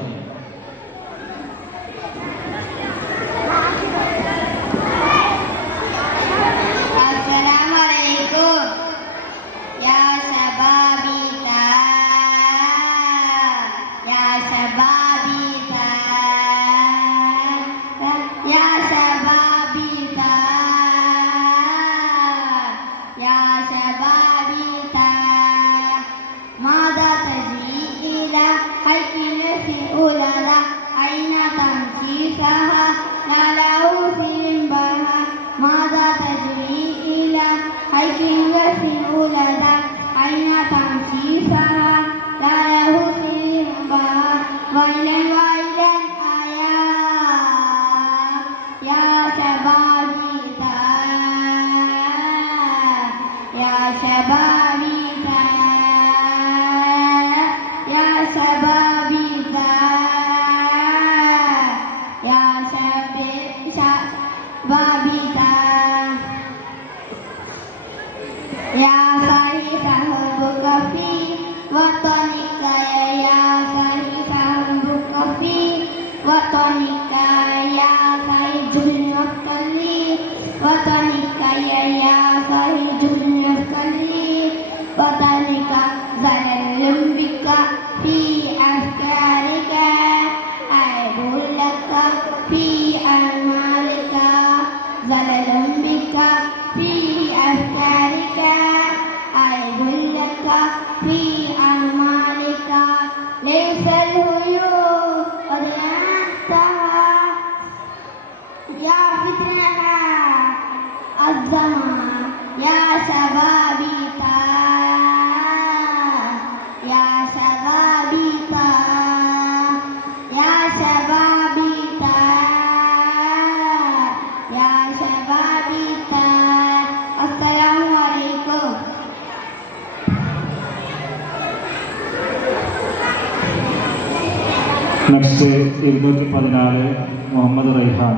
നെക്സ്റ്റ് 214 മുഹമ്മദ് റൈഹാൻ.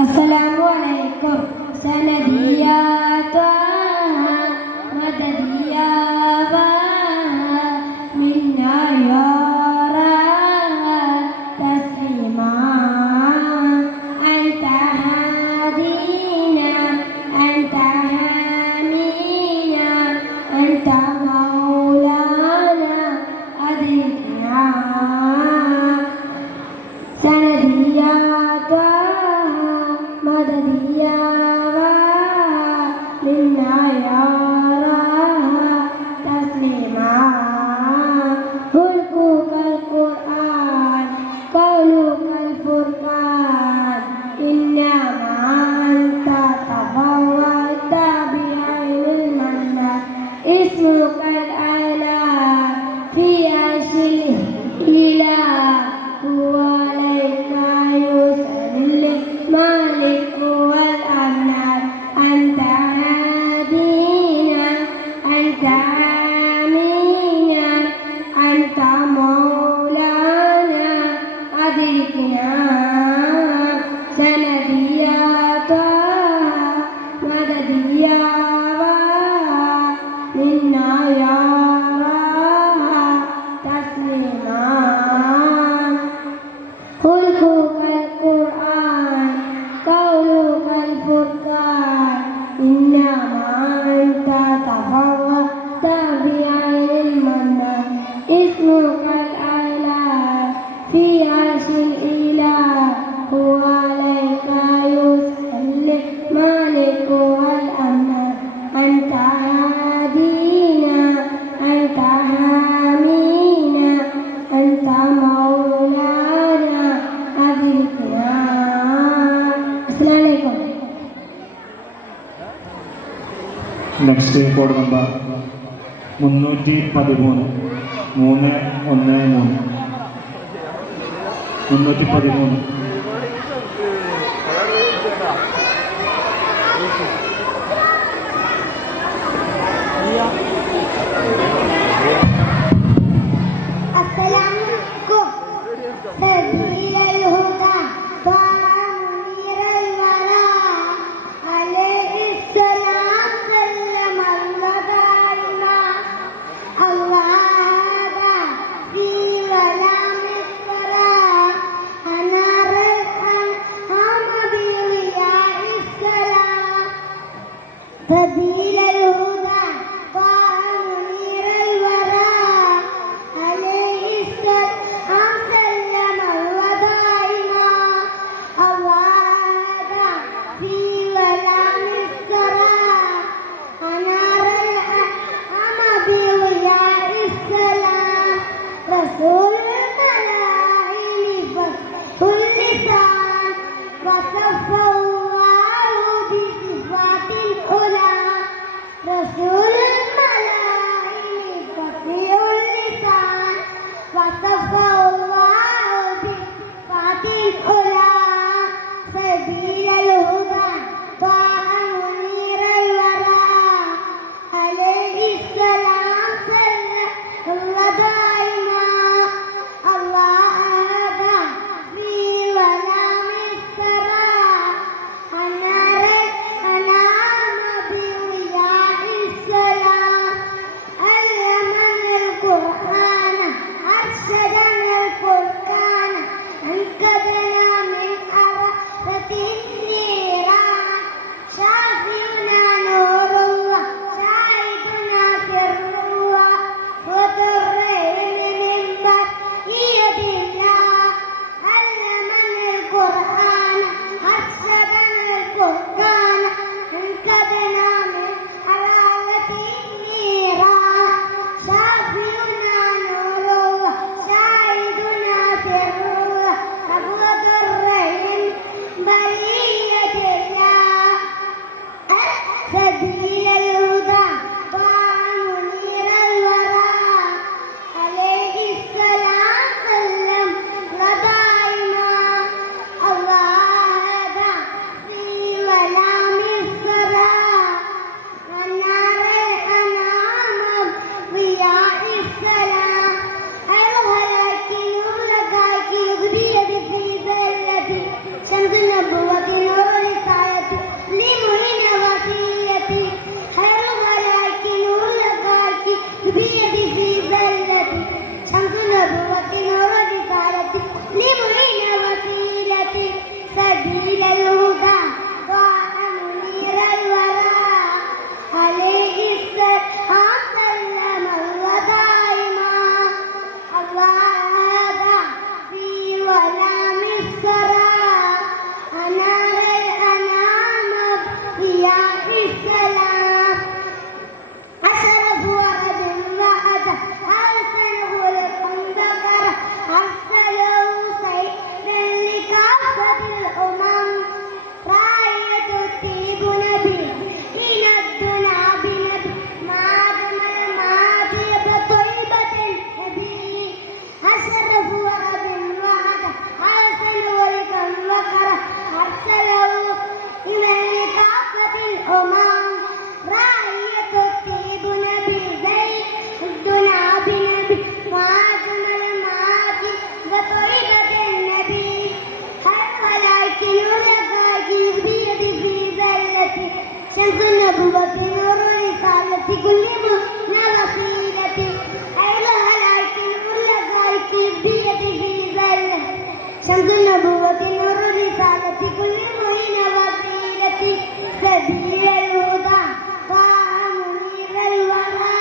അസ്സലാമു അലൈക്കും. സനദിയാ ത്വാഹ മദദിയാ വാഹ മിന്നാ യാറാ തസ്ലീമാ അൻത ഹാദീനാ അൻത ഹാമീനാ അൻത മൗലാനാ അദിനാ സനദിയാ ത്വാഹ മദദിയാ മിന്നാ യാറാ തസ്ലീമാ ഹുൽകുകൽ ഖുർആൻ ഖൗലുകൽ ഫുർഖാൻ ഇന്നമാ അൻത തഫവ്വൽത ബിഐനിൽ മന്നാൻ ഇസ്മുകൽ അലാ ഫി അർശിൽ ഇലാഹ് هو عليك يسأل المالك والأمنان أنت هادينا أنت آمينا أنت مولانا أدركنا سندي يا طه مددي يا واه منا يا راه تسليما خلقك القرآن قولك الفرقان إنما أنت تفرقت بعين المنان اسمك الأعلى في عرش الإله هو عليك يسأل المالك والأمنان أنت هادينا أنت حامينا أنت مولانا أدركنا. السلام عليكم. Next code number 313 313 313. السلام عليكم. سبيل الهدى ومنير الورى عليه السلام سلم الله دائما الله هذا في ظلام الثرى أنار الأنعام بضياء السلام. سبيل الهدى ومنير الورى عليه السلام سلم الله دائما الله هذا في ظلام الثرى أنار الأنعام بضياء السلام. رسول الملاهي فصح اللسان وصفه الله بصفات العلا ضياء السلام أشرف ورد وأتى أحسن خلق ذكر أرسله سيدا لكافة الأمم راية الطيب نبي إلى الدنا بنبي ما دم الماضي بطيبة النبي أشرف ورد وأتى أحسن خلق ذكر أرسله إلى لكافة الأمم راية الطيب نبي زيد الدنا بنبي ما دم الماضي بطيبة النبي ولكن ولكن بيد في ذلتي شمس النبوة نور رسالة كل نوصيلتي ولكن ولكن بيد في ذلتي شمس النبوة نور رسالة كل وسيلتي سبيل الهدى منير الورى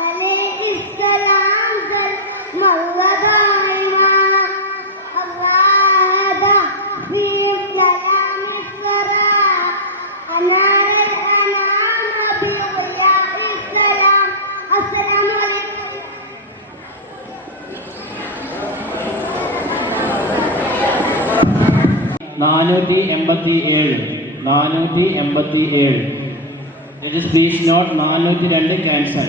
عليه السلام مر دائما الله في كلام السرى أنار الأنام بضياء السلام السلام عليكم. നാനൂറ്റി എൺപത്തി ഏഴ് speech note 402 cancel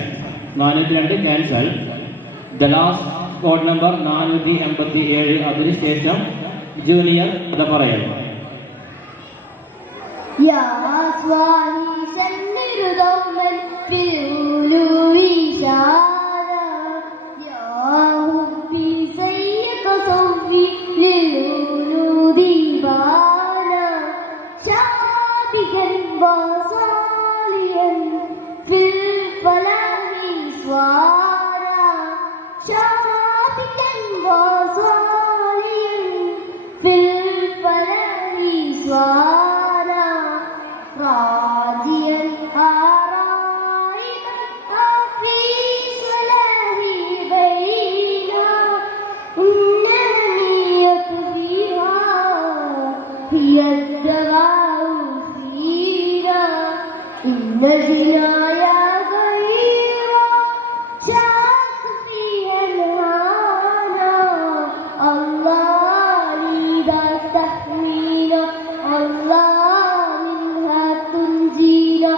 the last code number 487 അതിനുശേഷം ജൂനിയർ കഥ പറയൽ. يا صاحي سنر دوما في العلو شارا يا حبي سيق صوفي للولود بانا شابكا وصاليا في الفلاح سوارا شابكا وصاليا في الفلاح سوارا راضيا رايبا في صلاحي بينا النانية فيها هي الدواء فينا إن الجنايا غيرا شاك فيها الهانا الله إذا تحمينا الله منها تنجينا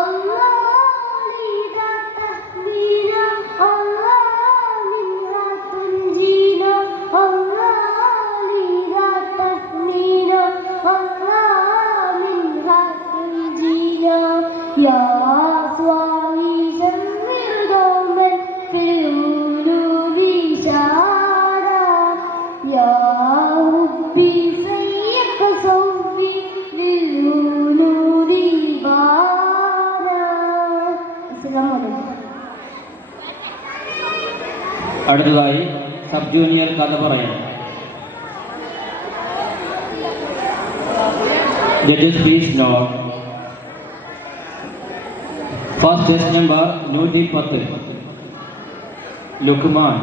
الله إذا تحمينا الله منها تنجينا الله إذا تحمينا الله منها تنجينا يا صاحي شمر دوما في القلوب شارا يا ربي سيق صوفي للولود بارا. السلام عليكم. അടുത്തതായി സബ് ജൂനിയർ കഥ പറയാം. Judges please note. First test number 110 Luqman.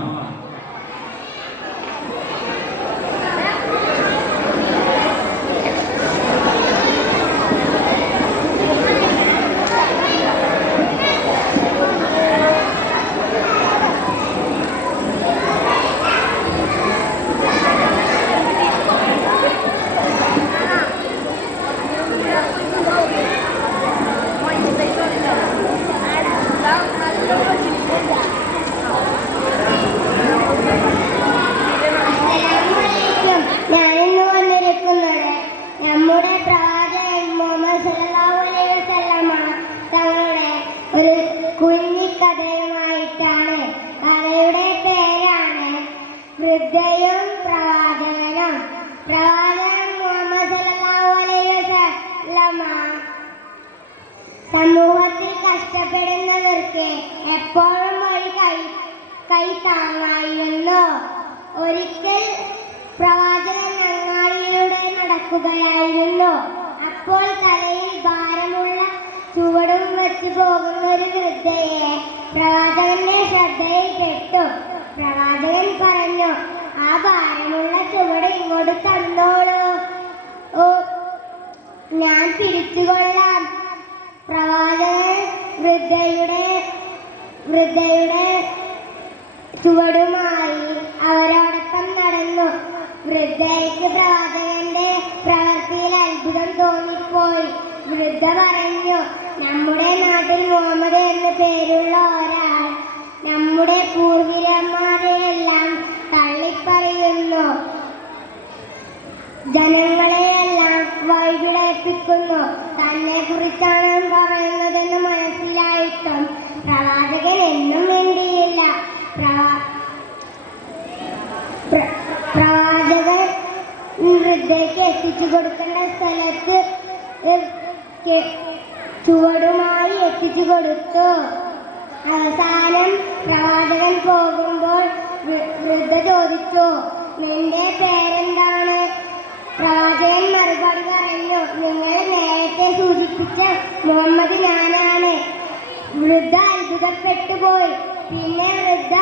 ഞാനിന്ന് വന്നിരിക്കുന്നത് നമ്മുടെ പ്രവാചകൻ മുഹമ്മദ് സല്ലല്ലാഹു അലൈഹി വസല്ലമ തങ്ങളുടെ ഒരു കുഞ്ഞിക്കഥയുമായിട്ടാണ്. കഥയുടെ പേരാണ് വൃദ്ധയും പ്രവാചകനും. പ്രവാചകൻ മുഹമ്മദ് സല്ലല്ലാഹു അലൈഹി വസല്ലമ സമൂഹത്തിൽ കഷ്ടപ്പെടുന്നവർക്ക് എപ്പോഴും ഒരു കൈ താങ്ങായിരുന്നു. ഒരിക്കൽ പ്രവാചകൻ അങ്ങാടിയിലൂടെ നടക്കുകയായിരുന്നു. അപ്പോൾ തലയിൽ ഭാരമുള്ള ചുവടും വെച്ച് പോകുന്ന ഒരു വൃദ്ധയെ പ്രവാചകന്റെ ശ്രദ്ധയിൽപ്പെട്ടു. പ്രവാചകൻ പറഞ്ഞു, ആ ഭാരമുള്ള ചുവട് ഇങ്ങോട്ട് തന്നോളൂ. ഞാൻ പിടിച്ചുകൊള്ളാം. പ്രവാചകൻ വൃദ്ധയുടെ ചുവടുമായി അവരോടൊപ്പം നടന്നു. വൃദ്ധയ്ക്ക് പ്രവാചകന്റെ പ്രവൃത്തിയിൽ അത്ഭുതം തോന്നിപ്പോയി. വൃദ്ധ പറഞ്ഞു, നമ്മുടെ നാട്ടിൽ മുഹമ്മദ് എന്ന പേരുള്ള ഒരാൾ നമ്മുടെ പൂർവികന്മാരെയെല്ലാം തള്ളിപ്പറയുന്നു, ജനങ്ങളെയെല്ലാം വഴിപിഴപ്പിക്കുന്നു. തന്നെ കുറിച്ചാണ് പറയുന്നതെന്ന് മനസ്സിലായിട്ടും പ്രവാചകൻ എന്നും വേണ്ടിയില്ല. പ്രവാചകൻ വൃദ്ധയ്ക്ക് എത്തിച്ചു കൊടുക്കേണ്ട സ്ഥലത്ത് ചുവടുമായി എത്തിച്ചു കൊടുത്തു. അവസാനം പ്രവാചകൻ പോകുമ്പോൾ വൃദ്ധ ചോദിച്ചു, നിന്റെ പേരെന്താണ്? പ്രവാചകൻ മറുപടി പറഞ്ഞു, നിങ്ങൾ നേരത്തെ സൂചിപ്പിച്ച മുഹമ്മദ് ഞാനാണ്. വൃദ്ധ അത്ഭുതപ്പെട്ടു പോയി. പിന്നെ വൃദ്ധ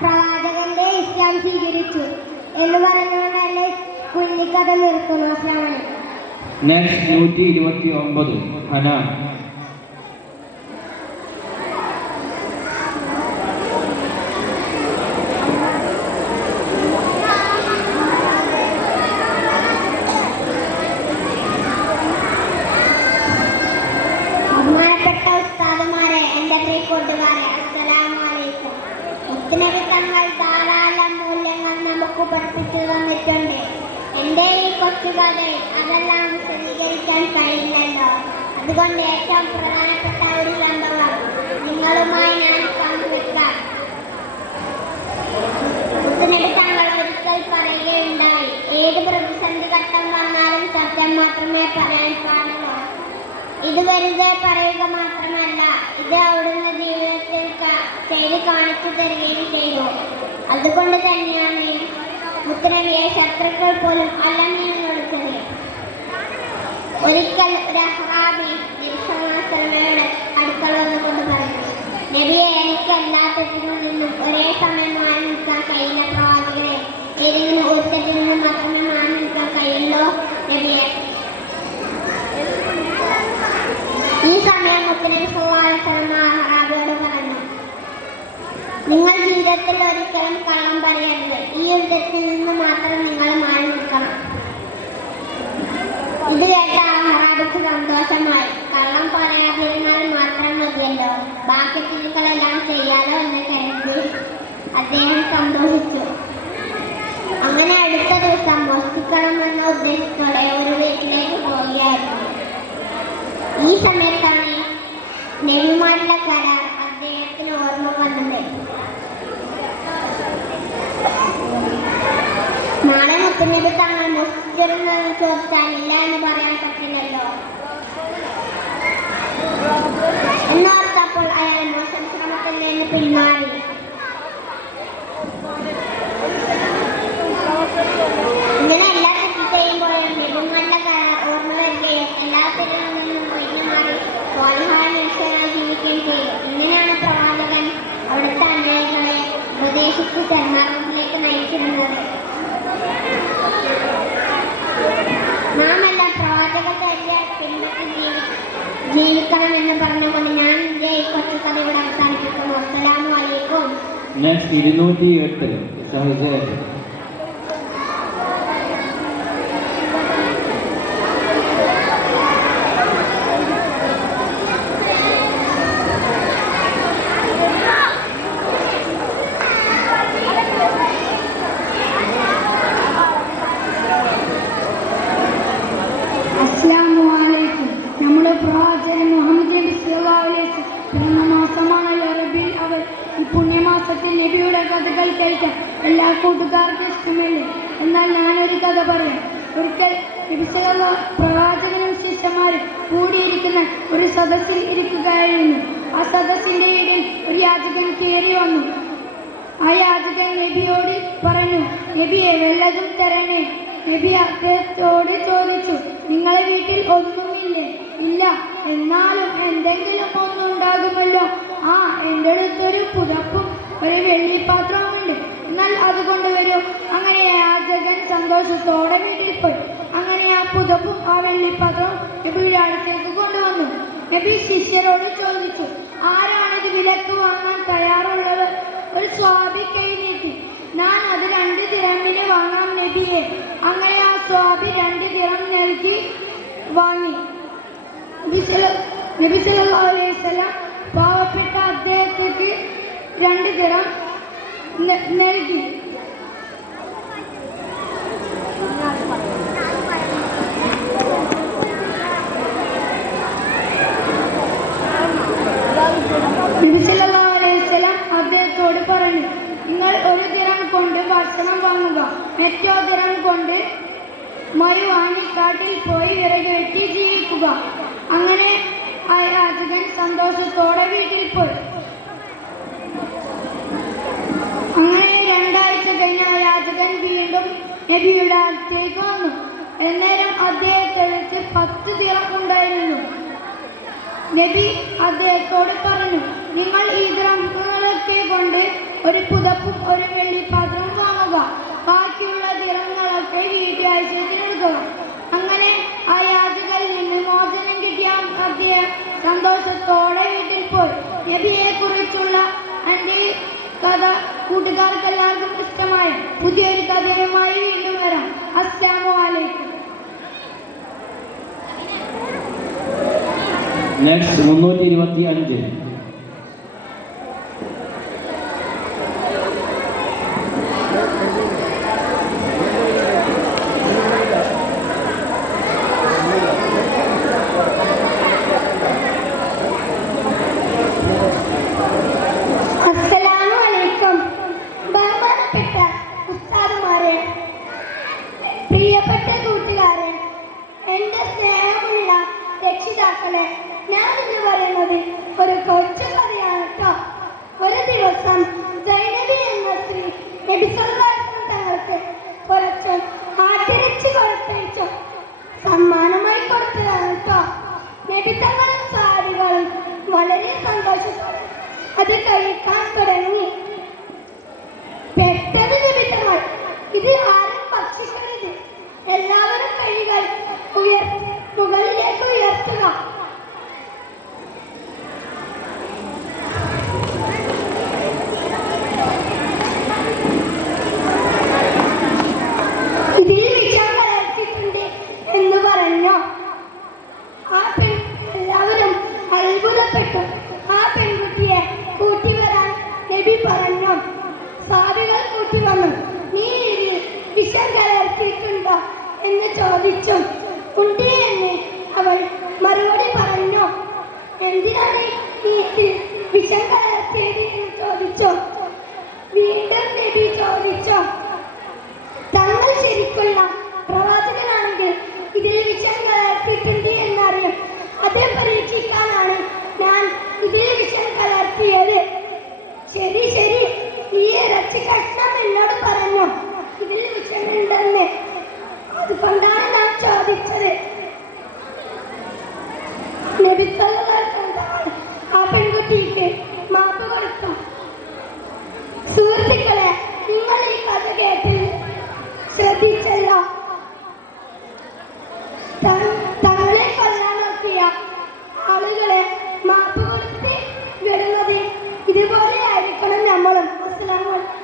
പ്രവാചകന്റെ ഇസ്ലാം സ്വീകരിച്ചു എന്ന് പറഞ്ഞുകൊണ്ട് എന്നെ കുഞ്ഞിക്കഥ നിർത്തുന്നു. അസ്സലാമു അലൈക്കും. നെക്സ്റ്റ് 129 ഹനാൻ. ബഹുമാനപ്പെട്ട ഉസ്താദുമാരെ, എൻ്റെ പ്രിയ കൂട്ടുകാരെ, അസ്സലാമു അലൈക്കും. മുത്തുനബി തങ്ങൾ ധാരാളം മൂല്യങ്ങൾ നമുക്ക് പഠിപ്പിച്ചു തന്നിട്ടുണ്ട്. എൻ്റെ ഈ കൊച്ചുകഥയിൽ അതെല്ലാം വിശദീകരിക്കാൻ കഴിയില്ലല്ലോ. അതുകൊണ്ട് ഏറ്റവും പ്രധാനപ്പെട്ട ഒരു സംഭവം നിങ്ങളുമായി ഞാൻ പങ്കുവെക്കാം. മുത്തുനബി തങ്ങൾ ഒരിക്കൽ പറയുകയുണ്ടായി, ഏത് പ്രതിസന്ധി ഘട്ടം വന്നാലും സത്യം മാത്രമേ പറയാൻ പാടുള്ളൂ. ഇത് വെറുതെ പറയുക മാത്രമല്ല, ഇത് അവിടുന്ന് ജീവിതത്തിൽ ചെയ്ത് കാണിച്ചു തരികയും ചെയ്തു. അതുകൊണ്ട് തന്നെയാണ് മുത്തുനബിയെ ശത്രുക്കൾ പോലും അല്ലെന്ന് വിളിച്ചത്. ഒരിക്കൽ ഒരു അഹ്റാബി നബിയുടെ അടുക്കൽ വന്നുകൊണ്ട് പറഞ്ഞു, നബിയെ, എനിക്ക് എല്ലാ തെറ്റിൽ നിന്നും ഒരേ സമയം മാറി നിൽക്കാൻ കഴിയില്ല. പ്രവാചകരെ, ഏതെങ്കിലും ഒരു തെറ്റിൽ നിന്നും മാത്രമേ മാറി നിൽക്കാൻ കഴിയുള്ളൂ നബിയെ. ഈ സമയം മുത്തുനബി സല്ലല്ലാഹു അലൈഹി വസല്ലം അഹ്റാബിയോട് പറഞ്ഞു, നിങ്ങൾ ജീവിതത്തിൽ ഒരിക്കലും കള്ളം പറയരുത്. ഈ യുദ്ധത്തിൽ നിന്ന് മാത്രം നിങ്ങൾ മാറി നിൽക്കണം. ഇത് കേട്ട അഹ്റാബിക്ക് സന്തോഷമായി. കള്ളം പറയാതിരുന്നാൽ മാത്രം മതിയല്ലോ, ബാക്കി തിരികളെല്ലാം ചെയ്യാലോ എന്ന് കരുതി അദ്ദേഹം സന്തോഷിച്ചു. അങ്ങനെ അടുത്ത ദിവസം മോഷ്ടിക്കണമെന്ന ഉദ്ദേശത്തോടെ ഒരു വീട്ടിലേക്ക് പോവുകയായിരുന്നു. ഈ സമയത്താണ് നബിമാരുടെ കരാർ അദ്ദേഹത്തിന് ഓർമ്മ വന്നത്. നാളെ മുത്തുനബി തങ്ങൾ മോഷ്ടിച്ചിരുന്നതെന്ന് ചോദിച്ചാൽ ഇല്ല എന്ന് പറയാൻ പറ്റില്ലല്ലോ. എന്നോർത്തപ്പോൾ അയാൾ മോശം ശ്രമത്തിൽ നിന്ന് പിന്മാറി. ഇങ്ങനെ എല്ലാ തെറ്റ് ചെയ്യുമ്പോഴും നബിമാരുടെ കരാർ ഓർമ്മ വരികയും എല്ലാത്തിനും നിന്നും ഒഴിഞ്ഞു മാറി സ്വാലിഹായ മനുഷ്യരായി ജീവിക്കുകയും ചെയ്യും. ഇങ്ങനെയാണ് പ്രവാചകൻ അവിടുത്തെ അനുയായികളെ ഉപദേശിച്ച് സന്മാർഗത്തിലേക്ക് നയിച്ചിരുന്നത്. നാമെല്ലാം പ്രവാചകത്തെ പിൻപറ്റി ജീവിക്കണം എന്ന് പറഞ്ഞുകൊണ്ട് ഞാൻ എൻ്റെ ഈ കൊച്ചുകഥ ഇവിടെ അവസാനിപ്പിക്കുന്നു. അസ്സലാമു അലൈക്കും. നെക്സ്റ്റ് 208 ഷഹസേൻ. അസ്സലാമു അലൈക്കും. നമ്മുടെ പ്രവാചകൻ മുഹമ്മദ് നബി സല്ലല്ലാഹു അലൈഹി വസല്ലം പിറന്ന മാസമാണല്ലോ റബീഉൽ അവ്വൽ. ഈ പുണ്യമാസത്തിൽ നബിയുടെ കഥകൾ കേൾക്കാൻ എല്ലാ കൂട്ടുകാർക്കും ഇഷ്ടമല്ലേ. എന്നാൽ ഞാനൊരു കഥ പറയാം. ഒരിക്കൽ നബി സല്ലല്ലാഹു പ്രവാചകനും ശിഷ്യന്മാരും കൂടിയിരിക്കുന്ന ഒരു സദസ്സിൽ ഇരിക്കുകയായിരുന്നു. ആ സദസ്സിന്റെ ഇടയിൽ ഒരു യാചകൻ കയറി വന്നു. ആ യാചകൻ നബിയോട് പറഞ്ഞു, നബിയെ, വല്ലതും തരണേ. നബി അദ്ദേഹത്തോട് ചോദിച്ചു, നിങ്ങളെ വീട്ടിൽ ഒന്നുമില്ലേ? ഇല്ല. എന്നാലും എന്തെങ്കിലും ഒന്നുണ്ടാകുമല്ലോ. ആ, എൻ്റെ അടുത്തൊരു പുതപ്പും ഒരു വെള്ളിപ്പാത്രവുമുണ്ട്. എന്നാൽ അതുകൊണ്ട് വരൂ. അങ്ങനെ യാചകൻ സന്തോഷത്തോടെ വീട്ടിൽ പോയി. അങ്ങനെ ആ പുതപ്പും ആ വെള്ളിപ്പാത്രവും നബിയുടെ അടുത്തേക്ക് കൊണ്ടുവന്നു. നബി ശിഷ്യരോട് ചോദിച്ചു, ആരാണിത് വിലക്ക് വാങ്ങാൻ തയ്യാറുള്ളത്? ഒരു സ്വഹാബി കൈ നീട്ടി. ഞാൻ അത് 2 ദിറമിന് വാങ്ങാം നബിയെ. അങ്ങനെ ആ സ്വഹാബി 2 ദിറം നൽകി വാങ്ങി. നബി സല്ലല്ലാഹു അലൈഹി വസല്ലം പാവപ്പെട്ട അദ്ദേഹത്തേക്ക് 2 ദിറം നൽകി. നബി സല്ലല്ലാഹു അലൈഹി വസല്ലം അദ്ദേഹത്തോട് പറഞ്ഞു, നിങ്ങൾ 1 ദിറം കൊണ്ട് ഭക്ഷണം വാങ്ങുക, മറ്റോ ദിറം കൊണ്ട് മഴ വാങ്ങി കാട്ടിൽ പോയി വിറക് വെട്ടി ജീവിക്കുക. അങ്ങനെ ആ യാചകൻ സന്തോഷത്തോടെ വീട്ടിൽ പോയി. അങ്ങനെ 2 ആഴ്ച കഴിഞ്ഞ ആ യാചകൻ വീണ്ടും നബിയുടെ അടുത്തേക്ക് വന്നു. അന്നേരം അദ്ദേഹത്തിന് 10 ദിറം ഉണ്ടായിരുന്നു. നബി അദ്ദേഹത്തോട് പറഞ്ഞു, നിങ്ങൾ ഈ ദിറങ്ങളൊക്കെ കൊണ്ട് ഒരു പുതപ്പും ഒരു വെള്ളിപ്പാത്രവും വാങ്ങുക, ബാക്കിയുള്ള ദിറങ്ങളൊക്കെ വീട്ടാഴ്ചത്തിനെടുക്കുക. അങ്ങനെ ആ യാചകരിൽ നിന്ന് മോചനം കിട്ടിയ അദ്ദേഹം സന്തോഷത്തോടെ വീട്ടിൽ പോയി. നബിയെ കുറിച്ചുള്ള എൻ്റെ കഥ കൂട്ടുകാർക്കെല്ലാവർക്കും ഇഷ്ടമായ പുതിയൊരു കഥയുമായി വീണ്ടും വരാം. അസ്സലാമു അലൈക്കും. നെക്സ്റ്റ് 325. അസ്സലാമു അലൈക്കും. ബഹുമാനപ്പെട്ട ഉസ്താദുമാരെ, പ്രിയപ്പെട്ട കൂട്ടുകാരെ, എൻ്റെ സ്നേഹമുള്ള രക്ഷിതാക്കളെ, ഞാൻ ഇന്ന് പറയുന്നത് ഒരു കൊച്ചു കഥയാണ് കേട്ടോ. ഒരു ദിവസം സൈനബി എന്ന സ്ത്രീ നബി സല്ലല്ലാഹു അലൈഹി വസല്ലം തങ്ങൾക്ക് കുറച്ച് ആട്ടിറച്ചി കൊടുത്തയച്ചു. സമ്മാനമായി കൊടുത്തതാണ് കേട്ടോ. നബി തങ്ങളും സാരികളും വളരെ സന്തോഷത്തോടെ അത് കഴിക്കാൻ തുടങ്ങി. പെട്ടെന്ന് നബി തങ്ങൾ, ഇത് ആരും ഭക്ഷിക്കരുത്, എല്ലാവരും കൈകൾ മുകളിലേക്ക് ഉയർത്തുക. ഇതിൽ വിഷം കലർത്തിയിട്ടുണ്ട് എന്ന് പറഞ്ഞു. എല്ലാവരും അത്ഭുതപ്പെട്ടു. ആ പെൺകുട്ടിയെ കൂട്ടിവരാൻ നബി പറഞ്ഞു. സാധുകൾ കൂട്ടി വന്നു. നീ ഇതിൽ വിഷം കലർത്തിയിട്ടുണ്ടോ എന്ന് ചോദിച്ചു. ഉണ്ട് എന്ന് അവൾ മറുപടി പറഞ്ഞു. എന്തിനാണ് നീ ഇതിൽ വിഷം കലർത്തിയത് എന്ന് ചോദിച്ചു. വീണ്ടും നബി ചോദിച്ചു, തങ്ങൾ ശരിക്കുള്ള പ്രവാചകനാണെങ്കിൽ ഇതിൽ വിഷം കലർത്തിയിട്ടുണ്ട് എന്നറിയും. അത് പരീക്ഷിക്കാനാണ് ഞാൻ ഇതിൽ വിഷം കലർത്തിയത്. ശരി ശരി, ഈ ഇറച്ചി കഷ്ണം എന്നോട് പറഞ്ഞു ഇതിൽ വിഷമുണ്ടെന്ന്. അതുകൊണ്ടാണ് ഞാൻ ചോദിച്ചത്. നബി സല്ലല്ലാഹു അലൈഹി വസല്ലം ആ പെൺകുട്ടിക്ക് മാപ്പ് കൊടുത്തു. സുഹൃത്തുക്കളെ, നിങ്ങൾ ഈ കഥ കേട്ട് ശ്രദ്ധിച്ചല്ലോ. തങ്ങളെ കൊല്ലാൻ നോക്കിയ ആളുകളെ മാപ്പ് കൊടുത്ത് വിടുന്നത് ഇതുപോലെ ആയിരിക്കണം നമ്മളും. അസ്സലാമു അലൈക്കും.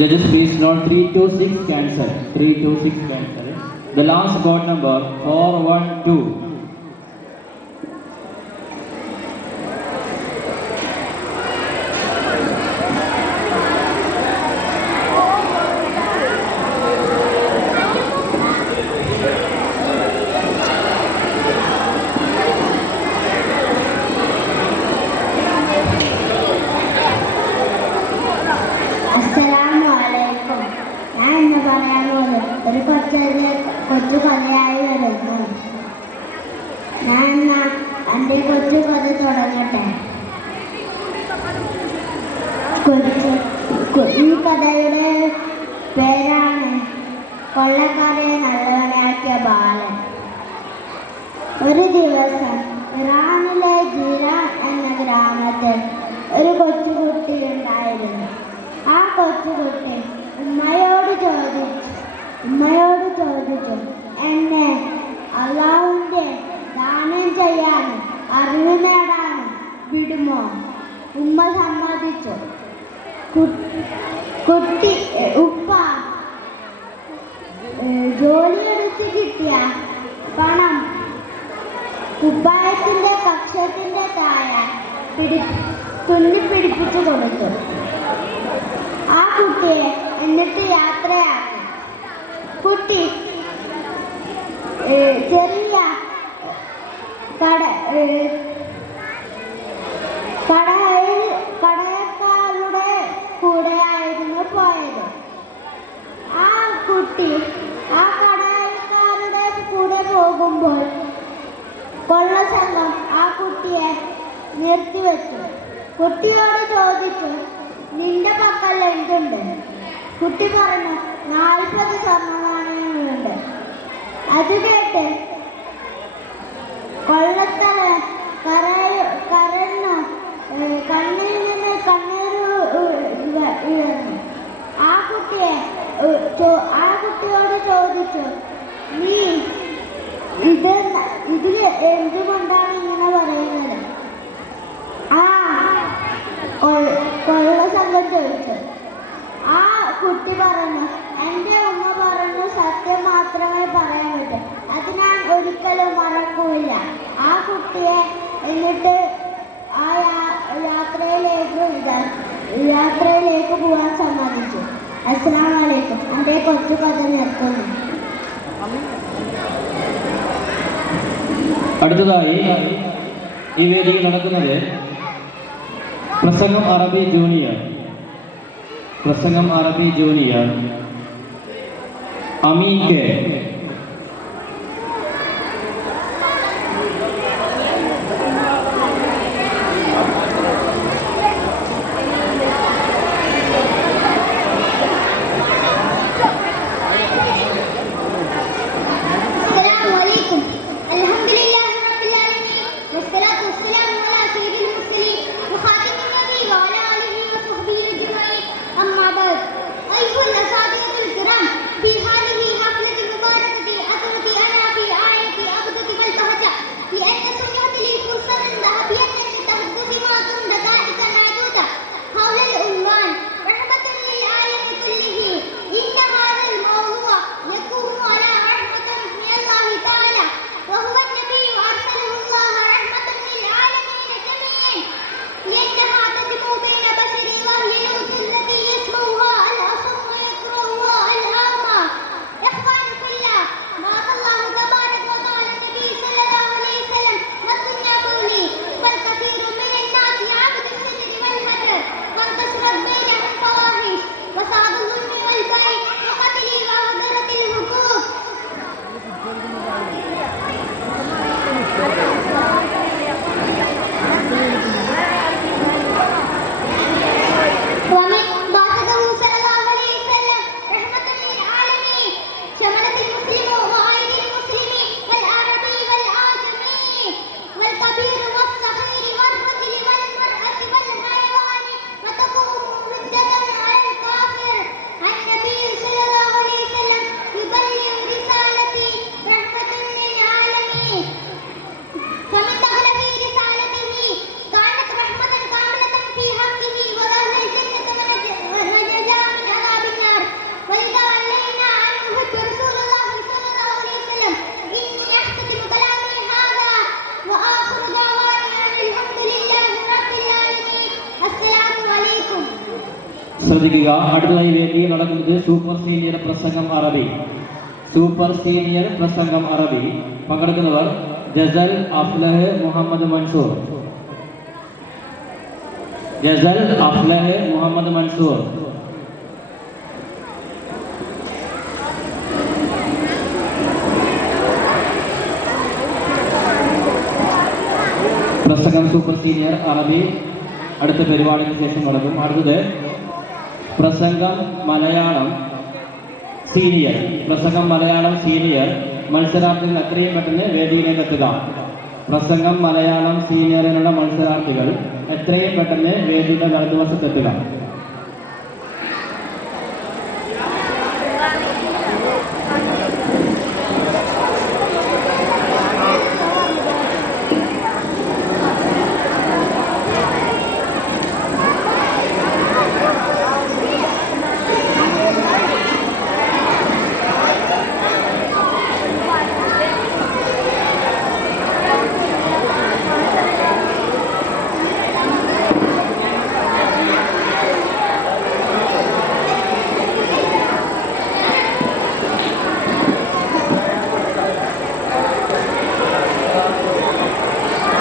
There is please note 326 cancel. 326 cancel. The last code number 412. അസ്സലാമു അലൈക്കും. ഞാൻ ഇന്ന് പറയാൻ പോകുന്നത് ഒരു കൊച്ചു കഥയായി വരുന്നു. ഞാൻ എൻ്റെ കൊച്ചു കഥ തുടങ്ങട്ടെ. ഈ കഥയുടെ പേരാണ് കൊള്ളക്കാരെ നല്ലവനാക്കിയ ബാലൻ. ഒരു ദിവസം ഇറാനിലെ ജിറാൻ എന്ന ഗ്രാമത്തിൽ ഒരു കൊച്ചുകുട്ടി ഉണ്ടായിരുന്നു. ആ കൊച്ചുകുട്ടി ഉമ്മയോട് ചോദിച്ചു, ഉമ്മയോട് ചോദിച്ചു, എന്നെ അള്ളാഹുവിന്റെ ദാനം ചെയ്യാനും അറിവ് നേടാനും വിടുമോ? ഉമ്മ സമ്മതിച്ചു. കുട്ടി ഉപ്പ ജോലിയെടുത്ത് കിട്ടിയ പണം കുപ്പായത്തിന്റെ കക്ഷത്തിന്റെ താഴെ തുന്നി പിടിപ്പിച്ചു കൊടുത്തു. ആ കുട്ടിയെ എന്നിട്ട് യാത്രയാക്കി. കുട്ടി ചെറിയ കടക്കാരുടെ കൂടെയായിരുന്നു പോയത്. ആ കുട്ടി ആ കടക്കാരുടെ കൂടെ പോകുമ്പോൾ കൊള്ളസംഘം ആ കുട്ടിയെ നിർത്തിവെച്ചു. കുട്ടിയോട് ചോദിച്ചു, നിന്റെ പക്കൽ എന്തുണ്ട്? കുട്ടി പറഞ്ഞു, 40 സ്വർണ്ണനാണയങ്ങളുണ്ട്. അത് കേട്ട് കൊള്ളത്തവൻ കരഞ്ഞു, കണ്ണിൽ നിന്ന് കണ്ണീർ ഉയർന്നു. ആ കുട്ടിയോട് ചോദിച്ചു, നീ ഇതിൽ എന്തുകൊണ്ടാണ് ഇങ്ങനെ പറയുന്നത്? ആ കൊള്ള സംഘം ചോദിച്ചു. ആ കുട്ടി പറഞ്ഞു, എൻ്റെ ഉമ്മ പറഞ്ഞു സത്യം മാത്രമേ പറയാൻ പറ്റൂ, അത് ഞാൻ ഒരിക്കലും മറക്കൂല. ആ കുട്ടിയെ എന്നിട്ട് ആ യാത്രയിലേക്ക് പോകാൻ സമ്മതിച്ചു. അസ്സലാമു അലൈക്കും. എൻ്റെ കൊച്ചു കഥ നിർത്തുന്നു. അടുത്തതായി ഈ വേദിയിൽ നടക്കുന്നത് പ്രസംഗം അറബി ജൂനിയർ അമീൻ കെ. ശ്രദ്ധിക്കുക. അടുത്തതായി വേദിയിൽ നടക്കുന്നത് സൂപ്പർ സീനിയർ പ്രസംഗം അറബി. പങ്കെടുക്കുന്നവർ ജസൽ അഫ്ലഹ് മുഹമ്മദ് മൻസൂർ. പ്രസംഗം സൂപ്പർ സീനിയർ അറബി അടുത്ത പരിപാടിക്ക് ശേഷം നടക്കും. അടുത്തത് പ്രസംഗം മലയാളം സീനിയർ. മത്സരാർത്ഥികൾ എത്രയും പെട്ടെന്ന് വേദിയിലേക്ക് എത്തുക. പ്രസംഗം മലയാളം സീനിയറിനുള്ള മത്സരാർത്ഥികൾ എത്രയും പെട്ടെന്ന് വേദിയുടെ വലതുവശത്തെത്തുക.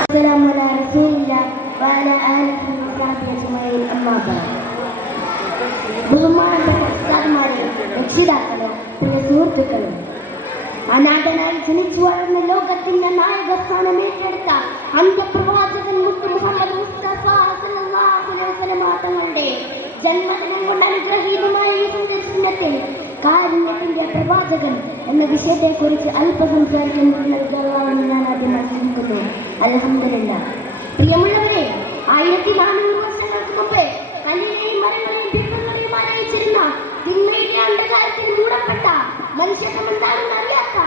والسلام على رسول الله وعلى آله وصحبه أجمعين أما بعد. ബഹുമാനപ്പെട്ട ഉസ്താദ്മാരെ, രക്ഷിതാക്കളെ, പ്രിയ സുഹൃത്തുക്കളെ, അനാഥനായി ജനിച്ചു വളർന്ന ലോകത്തിന്റെ നായകസ്ഥാനം ഏറ്റെടുത്ത അന്ത്യപ്രവാചകൻ മുത്ത് മുഹമ്മദ് മുസ്തഫ സല്ലല്ലാഹു അലൈഹി വസല്ലം തങ്ങളുടെ ജന്മദിനം കൊണ്ട് അനുഗ്രഹീതമായ ഈ സന്ദർശനത്തിൽ കാരുണ്യത്തിന്റെ പ്രവാചകൻ എന്ന വിഷയത്തെക്കുറിച്ച് അല്പം സംസാരിക്കുന്നതിന് ഞാൻ ആദ്യം ആഗ്രഹിക്കുന്നു. അൽഹംദുലില്ലാഹ്. പ്രിയമുള്ളവരെ, 1400 വർഷങ്ങൾക്ക് മുമ്പ് കല്ലിനെയും മരങ്ങളെയും ബിംബങ്ങളെയും ആനയിച്ചിരുന്ന തിന്മയുടെ അന്ധകാരത്തിൽ മൂടപ്പെട്ട മനുഷ്യത്വമെന്താണെന്ന് അറിയാത്ത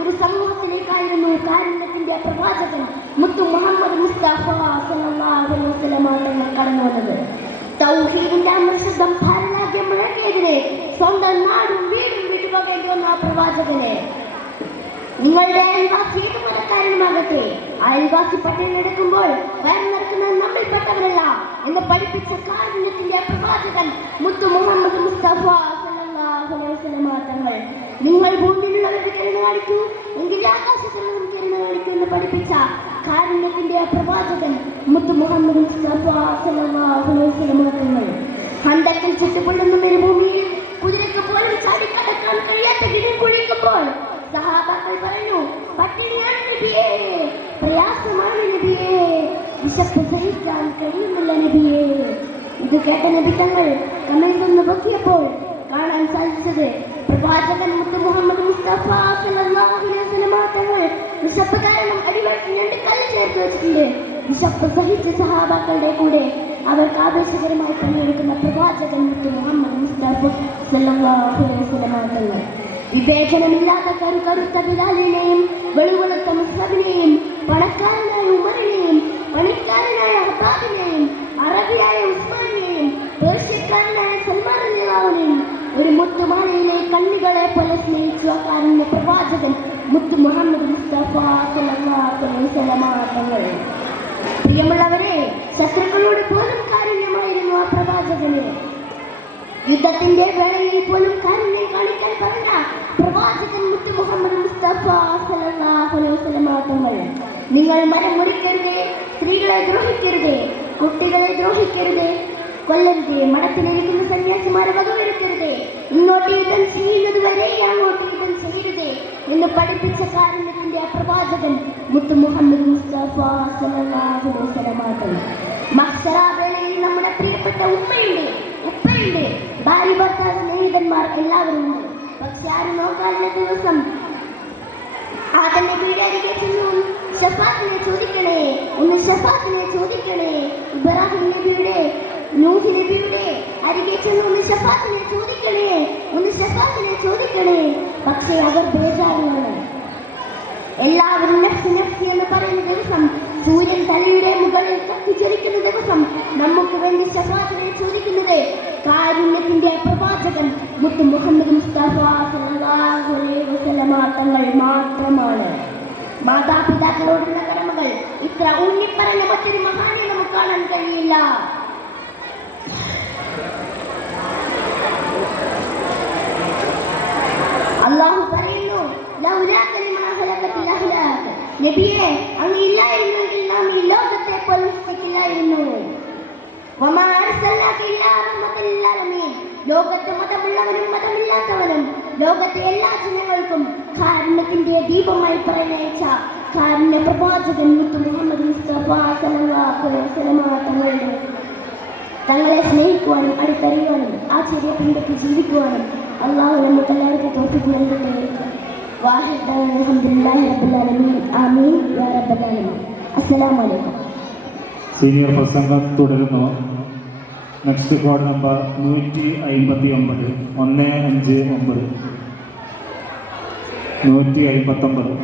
ഒരു സമൂഹത്തിലേക്കായിരുന്നു കാരുണ്യത്തിന്റെ പ്രവാചകൻ മുത്തു മുഹമ്മദ് മുസ്തഫ സല്ലല്ലാഹു അലൈഹി വസല്ലം തങ്ങൾ കടന്നു വന്നത്. തൗഹീദിന്റെ അമൃതം ഭാരതാദ്യം മുഴങ്ങിയതിനെ സ്വന്തം നാടും വീടും വിട്ടുപോകേണ്ടി വന്ന ആ പ്രവാചകനെ, നിങ്ങളുടെ അയൽവാസി ഏത് മതക്കാരനുമാകട്ടെ, അയൽവാസി പട്ടിണിയെടുക്കുമ്പോൾ വയറിറക്കുന്നത് നമ്മിൽപ്പെട്ടവരല്ല എന്ന് പഠിപ്പിച്ച കാരുണ്യത്തിന്റെ പ്രവാചകൻ മുത്തു മുഹമ്മദ് മുസ്തഫ സല്ലല്ലാഹു അലൈഹി വസല്ലം തങ്ങൾ, നിങ്ങൾ ഭൂമിയിലുള്ളവർക്ക് കിരണ കാണിക്കൂ എങ്കിൽ ആകാശത്തുള്ളവർ കിരണ കാണിക്കൂ എന്ന് പഠിപ്പിച്ച കാരുണ്യത്തിന്റെ പ്രവാചകൻ മുത്തു മുഹമ്മദ് മുസ്തഫ സല്ലല്ലാഹു അലൈഹി വസല്ലം തങ്ങൾ, ഹന്തക്കിൽ ചുറ്റുപൊള്ളുന്ന മരുഭൂമിയിൽ കുതിരക്ക് പോലും ചാടിക്കടക്കാൻ കഴിയാത്ത കിണർ കുഴിക്കുമ്പോൾ സഹാബാക്കൾ പറഞ്ഞു, പട്ടിണിയാണ് നബിയേ, പ്രയാസമാണ് നബിയേ, വിശപ്പ് സഹിക്കാൻ കഴിയുന്നില്ല നബിയേ. ഇത് കേട്ട നബി തങ്ങൾ കമഴ്ന്നൊന്ന് പൊക്കിയപ്പോൾ കാണാൻ സാധിച്ചത് പ്രവാചകൻ മുത്ത് മുഹമ്മദ് മുസ്തഫ സല്ലല്ലാഹു അലൈഹി വസല്ലം തങ്ങൾ വിശപ്പ് കാരണം അടിവയറ്റിൽ 2 കല്ല് ചേർത്ത് വെച്ചിട്ടുണ്ട്. വിശപ്പ് സഹിച്ച സഹാബാക്കളുടെ കൂടെ അവർക്ക് ആവേശകരമായി പണിയെടുക്കുന്ന പ്രവാചകൻ മുത്ത് മുഹമ്മദ് മുസ്തഫ സല്ലല്ലാഹു അലൈഹി വസല്ലം തങ്ങൾ, വിവേചനമില്ലാത്ത കറുത്ത ബിലാലിനെയും വെളുവെളുത്ത മുസ്തഫിനെയും പണക്കാരനായ ഉമറിനെയും പണിക്കാരനായ ഹബാബിനെയും അറബിയായ ഉസ്മാനെയും പേർഷ്യക്കാരനായ സൽമാൻ റളിയല്ലാഹുവിനെയും ഒരു മുത്തുമാലയിലെ കണ്ണുകളെ പോലെ സ്നേഹിച്ചു ആ കാരുണ്യ പ്രവാചകൻ മുത്ത് മുഹമ്മദ് മുസ്തഫ സല്ലല്ലാഹു അലൈഹി വസല്ലം തങ്ങൾ. പ്രിയമുള്ളവരെ, ശത്രുക്കളോട് പോലും കാരുണ്യമായിരുന്നു ആ പ്രവാചകന്. യുദ്ധത്തിന്റെ വേളയിൽ പോലും കാരുണ്യം കാണിക്കാൻ പറഞ്ഞ പ്രവാചകൻ മുത്ത് മുഹമ്മദ് മുസ്തഫ സല്ലല്ലാഹു അലൈഹി വസല്ലം തങ്ങൾ, നിങ്ങൾ മരം മുറിക്കരുത്, സ്ത്രീകളെ ദ്രോഹിക്കരുത്, കുട്ടികളെ ദ്രോഹിക്കരുത്, കൊല്ലരുത്, മഠത്തിലിരിക്കുന്ന സന്യാസിമാരെ വകവരുത്തരുത്, ഇങ്ങോട്ട് യുദ്ധം ചെയ്യുന്നത് വരെ അങ്ങോട്ട് യുദ്ധം ചെയ്യരുത് എന്ന് പഠിപ്പിച്ച കാരുണ്യത്തിന്റെ പ്രവാചകൻ മുത്ത് മുഹമ്മദ് മുസ്തഫ സല്ലല്ലാഹു അലൈഹി വസല്ലം തങ്ങൾ. മഹ്ശറ വേളയിൽ നമ്മുടെ പ്രിയപ്പെട്ട ഉപ്പയുണ്ട്, ഭാര്യ ഭർത്താവ് സ്നേഹിതന്മാർ എല്ലാവരും ഉണ്ട്. പക്ഷെ ആരും നോക്കാനുള്ള ദിവസം ആദം നബിയുടെ അരികെ ചെന്നു ഷഫാത്തിനെ ചോദിക്കണേ, ഒന്ന് ഷഫാത്തിനെ ചോദിക്കണേ. ഇബ്രാഹിം നബിയുടെ നൂഹ് നബിയുടെ അരികെ ചെന്നു ഒന്ന് ഷഫാത്തിനെ ചോദിക്കണേ, ഒന്ന് ഷഫാത്തിനെ ചോദിക്കണേ. പക്ഷേ അവർ ബേജാറാണ്. എല്ലാവരും നഫ്സ് നഫ്സ് എന്ന് പറയുന്ന ദിവസം, സൂര്യൻ തലയുടെ മുകളിൽ കത്തിച്ചൊരിക്കുന്ന ദിവസം നമുക്ക് വേണ്ടി ഷഫാത്തിനെ ചോദിക്കുന്നത് കാരുണ്യത്തിന്റെ പ്രവാചകൻ മുത്ത് മുഹമ്മദ് മുസ്തഫ സല്ലല്ലാഹു അലൈഹി വസല്ലം തങ്ങൾ മാത്രമാണ്. മാതാപിതാക്കളോടുള്ള കടമകൾ ഇത്ര ഊന്നിപ്പറഞ്ഞ മറ്റൊരു മഹാനെ നമുക്ക് കാണാൻ കഴിയില്ല. അല്ലാഹു പറയുന്നു, നബിയെ, അങ്ങ് ഇല്ലായിരുന്നെങ്കിൽ നാം ഈ ലോകത്തെ പോലില്ലായിരുന്നു. ലോകത്ത് മതമുള്ളവനും മതമില്ലാത്തവനും ലോകത്തെ എല്ലാ ജനങ്ങൾക്കും കാരുണ്യത്തിന്റെ ദീപമായി പറഞ്ഞയച്ച കാരുണ്യ പ്രവാചകൻ മുത്ത് മുഹമ്മദ് മുസ്തഫ സല്ലല്ലാഹു അലൈഹി വസല്ലം തങ്ങളുടെ തങ്ങളെ സ്നേഹിക്കുവാനും അടുത്തറിയുവാനും ആ ചെറിയ പിണ്ടയ്ക്ക് ജീവിക്കുവാനും അള്ളാഹു നമുക്ക് എല്ലാവർക്കും തൗഫീഖ് നൽകട്ടെ. വാഹിദ് അൽഹംദുലില്ലാഹി റബ്ബിൽ ആലമീൻ. ആമീൻ യാ റബ്ബൽ ആലമീൻ. അസ്സലാമു അലൈക്കും. സീനിയർ പ്രസംഗം തുടരുന്നു. Next code number 159 159 159.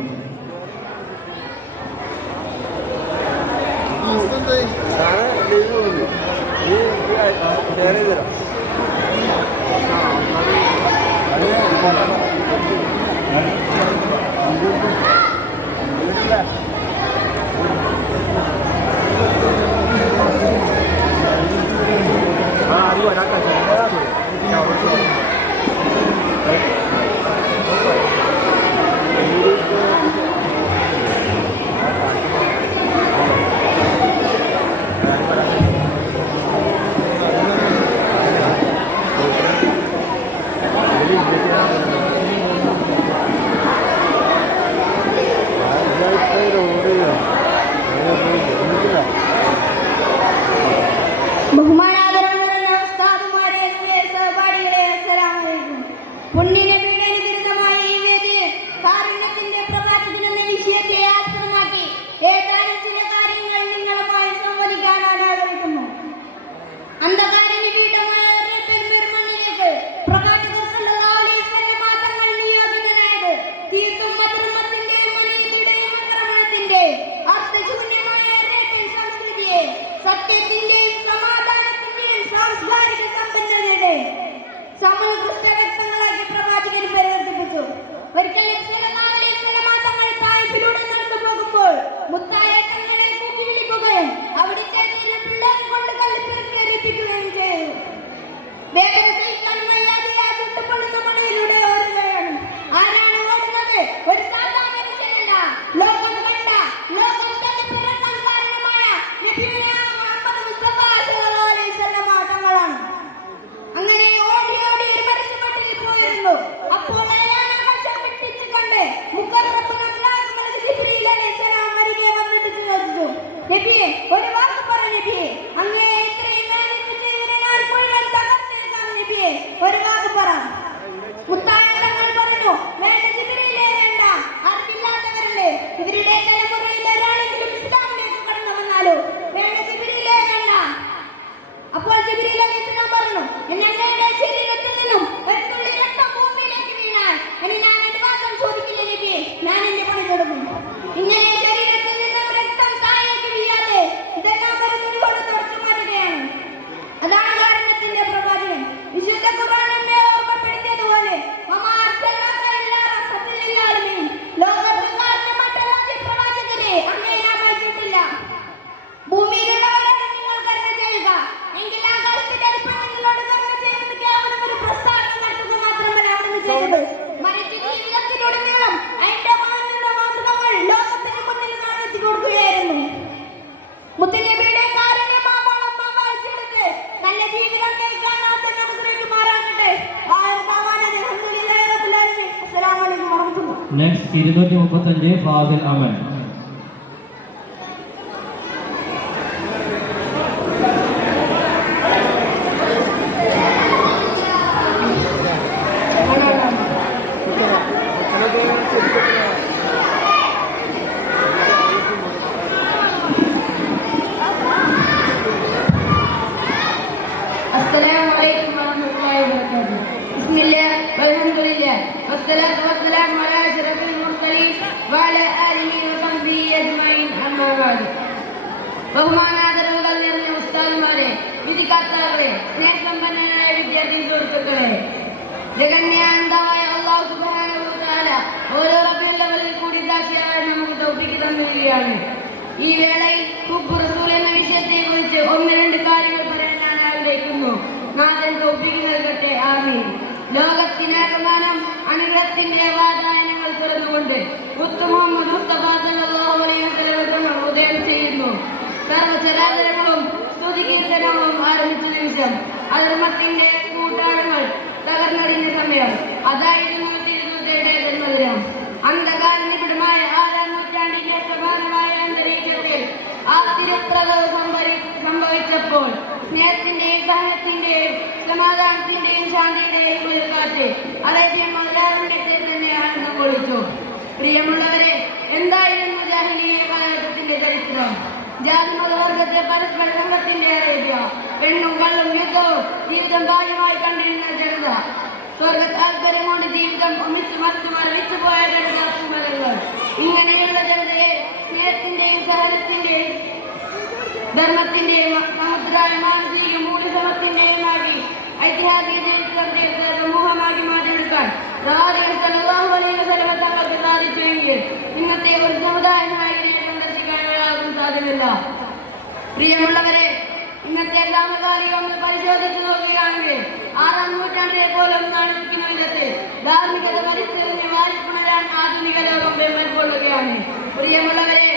നബിയെ ഒരു വാക്ക് പറ നബിയെ, അങ്ങേ ഇത്രയും വേദനിച്ച് ചെയ്തതിന് ഞാൻ മുഴുവൻ തകർത്തിരിക്കാം നബിയെ, ഒരു വാക്ക് പറ. മുത്തായ തങ്ങൾ പറഞ്ഞു, വേണ്ട ജിബ്രീലേ വേണ്ട, അറിവില്ലാത്തവരല്ലേ, ഇവരുടെ തലമുറയിൽ ഒരാളെങ്കിലും ഇസ്ലാമിലേക്ക് കടന്നു വന്നാലോ, വേണ്ട ജിബ്രീലേ വേണ്ട. അപ്പോൾ ജിബ്രീൽ അലൈഹിസ്സലാം പറഞ്ഞു, ഞങ്ങളുടെ ശരീരത്തിൽ നിന്നും ഒരു തുള്ളി രക്തം ഭൂമിയിലേക്ക് വീണാൽ ഇനി ഞാൻ എന്റെ വാദം ചോദിക്കില്ല നബിയെ, ഞാൻ എന്റെ പണി തുടങ്ങും. ഇങ്ങനെ ശരീരത്തിൽ നിന്നും രക്തം താഴേക്ക് വീഴാതെ ഇതെല്ലാം ഒരു തുണി കൊണ്ട് തുടച്ചു മാറ്റുകയാണ്. അതാണ് കാരുണ്യത്തിന്റെ പ്രവാചകൻ. വിശുദ്ധ ഖുർആൻ നമ്മെ ഓർമ്മപ്പെടുത്തിയതുപോലെ ലോകത്ത് കാരുണ്യമായിട്ടുള്ള പ്രവാചകരെ അങ്ങേ നാം അയച്ചിട്ടില്ല. ഭൂമിയിലുള്ളവരോട് നിങ്ങൾ കരുണ ചെയ്യുക, എങ്കിൽ ആകാശത്തിന്റെ അടിപ്പുറം നിങ്ങളോട് കരുണ ചെയ്യുന്നത് കേവലം ഒരു പ്രസ്താവന നടത്തുക മാത്രമല്ല അവിടുന്ന് ചെയ്തത്, മറിച്ച് ജീവിതത്തിലുടനീളം അതിന്റെ മാനങ്ങളുടെ മാതൃകകൾ ലോകത്തിന് മുന്നിൽ കാണിച്ചു കൊടുക്കുകയായിരുന്നു. മുത്തുനബിയുടെ കാരുണ്യമാവോളം വായിച്ചെടുത്ത് നല്ല ജീവിതം നയിക്കാൻ നാം അനുഗ്രഹിക്കുമാറാകട്ടെ. അസ്സലാമു അലൈക്കും വറഹ്മത്തുള്ളാഹി. നെക്സ്റ്റ് 235 ഫാസിൽ അമൻ. السلام عليكم ورحمة الله وبركاته. بسم الله والحمد لله والصلاة والسلام على أشرف المرسلين وعلى آله وصحبه أجمعين. أما بعد. ബഹുമാനാദരവുകൾ നിറഞ്ഞ ഉസ്താദുമാരെ, വിധികർത്താക്കളെ, സ്നേഹസമ്പന്നനായ വിദ്യാർത്ഥി സുഹൃത്തുക്കളെ, ജഗന്യാനന്ദമായ അല്ലാഹു സുബ്ഹാനഹു വ തആല ഓരോ റബീഉൽ അവ്വലിൽ കൂടി സാക്ഷിയാകാൻ നമുക്ക് തൗഫീഖ് തന്നിരിക്കുകയാണ്. ഈ വേളയിൽ ഹുബ്ബ് റസൂൽ എന്ന വിഷയത്തെക്കുറിച്ച് ഒന്ന് രണ്ട് കാര്യങ്ങൾ പറയാൻ ഞാൻ ആഗ്രഹിക്കുന്നു. നാഥൻ തൗഫീഖ് നൽകട്ടെ. ആമീൻ. ലോകത്തിനാകമാനം അനുഗ്രഹത്തിന്റെ വാതായനങ്ങൾ തുറന്നുകൊണ്ട് മുഹമ്മദ് മുസ്തഫ സല്ലല്ലാഹു അലൈഹി വസല്ലം ഉദയം ചെയ്യുന്നു. സർവ്വചരാചരങ്ങളും സ്തുതികീർത്തനങ്ങളും ആരംഭിച്ച നിമിഷം അധർമ്മത്തിന്റെ കൂട്ടാളങ്ങൾ തകർന്നടിഞ്ഞ സമയം അതായിരുന്നു തിരുദൂതയുടെ ജന്മദിനം. അന്ധകാര നിബിഡമായ 6-ാം നൂറ്റാണ്ടിന്റെ സമാനമായ അന്തരീക്ഷത്തിൽ ആ തിരുപ്രഭവ് സംഭവിച്ചപ്പോൾ സ്നേഹത്തിന്റെയും സഹനത്തിന്റെയും സമാധാനത്തിന്റെയും ശാന്തിയുടെയും ഒരു കാറ്റ് അറേബ്യൻ മൗലാവിന്റെ തന്നെ ആനന്ദം കൊള്ളിച്ചു. പ്രിയമുള്ളവരെ, എന്തായിരുന്നു ജാഹിലിയ്യ കാലഘട്ടത്തിന്റെ ചരിത്രം? ജാതിമതവർഗത്തെ പരസ്പര സംഘത്തിന്റെ അറേബ്യ, പെണ്ണും കള്ളും യുദ്ധവും ജീവിതം ഭാഗ്യമായി കണ്ടിരുന്ന ജനത, സ്വർഗ താല്പര്യം കൊണ്ട് ജീവിതം മറിച്ചുപോയ ജനതാമരങ്ങൾ. ഇങ്ങനെയുള്ള ജനതയെ സ്നേഹത്തിന്റെയും സഹനത്തിന്റെയും ധർമ്മത്തിന്റെയും സമുദ്രായ മാനസിക മൂല്യസമത്തിന്റെയുമാക്കി ഐതിഹാസിക ചരിത്രത്തെ സമൂഹമാക്കി മാറ്റിയെടുക്കാൻ പ്രവാചകൻ സല്ലല്ലാഹു അലൈഹി വസല്ലം തങ്ങൾക്ക് സാധിച്ചുവെങ്കിൽ ഇന്നത്തെ ഒരു സമുദായമായി സന്ദർശിക്കാൻ ഒരാൾക്കും സാധ്യമല്ല. പ്രിയമുള്ളവരെ, ഇന്നത്തെ സമകാലികം പരിശോധിച്ചു നോക്കുകയാണെങ്കിൽ 6-ാം നൂറ്റാണ്ടിലെ പോലും കാണിക്കുന്ന വിധത്തിൽ ധാർമ്മികത പരിസ്ഥിതി വാരിപ്പുണരാൻ ആധുനിക ലോകം വെമ്പൽക്കൊള്ളുകയാണ്. പ്രിയമുള്ളവരെ,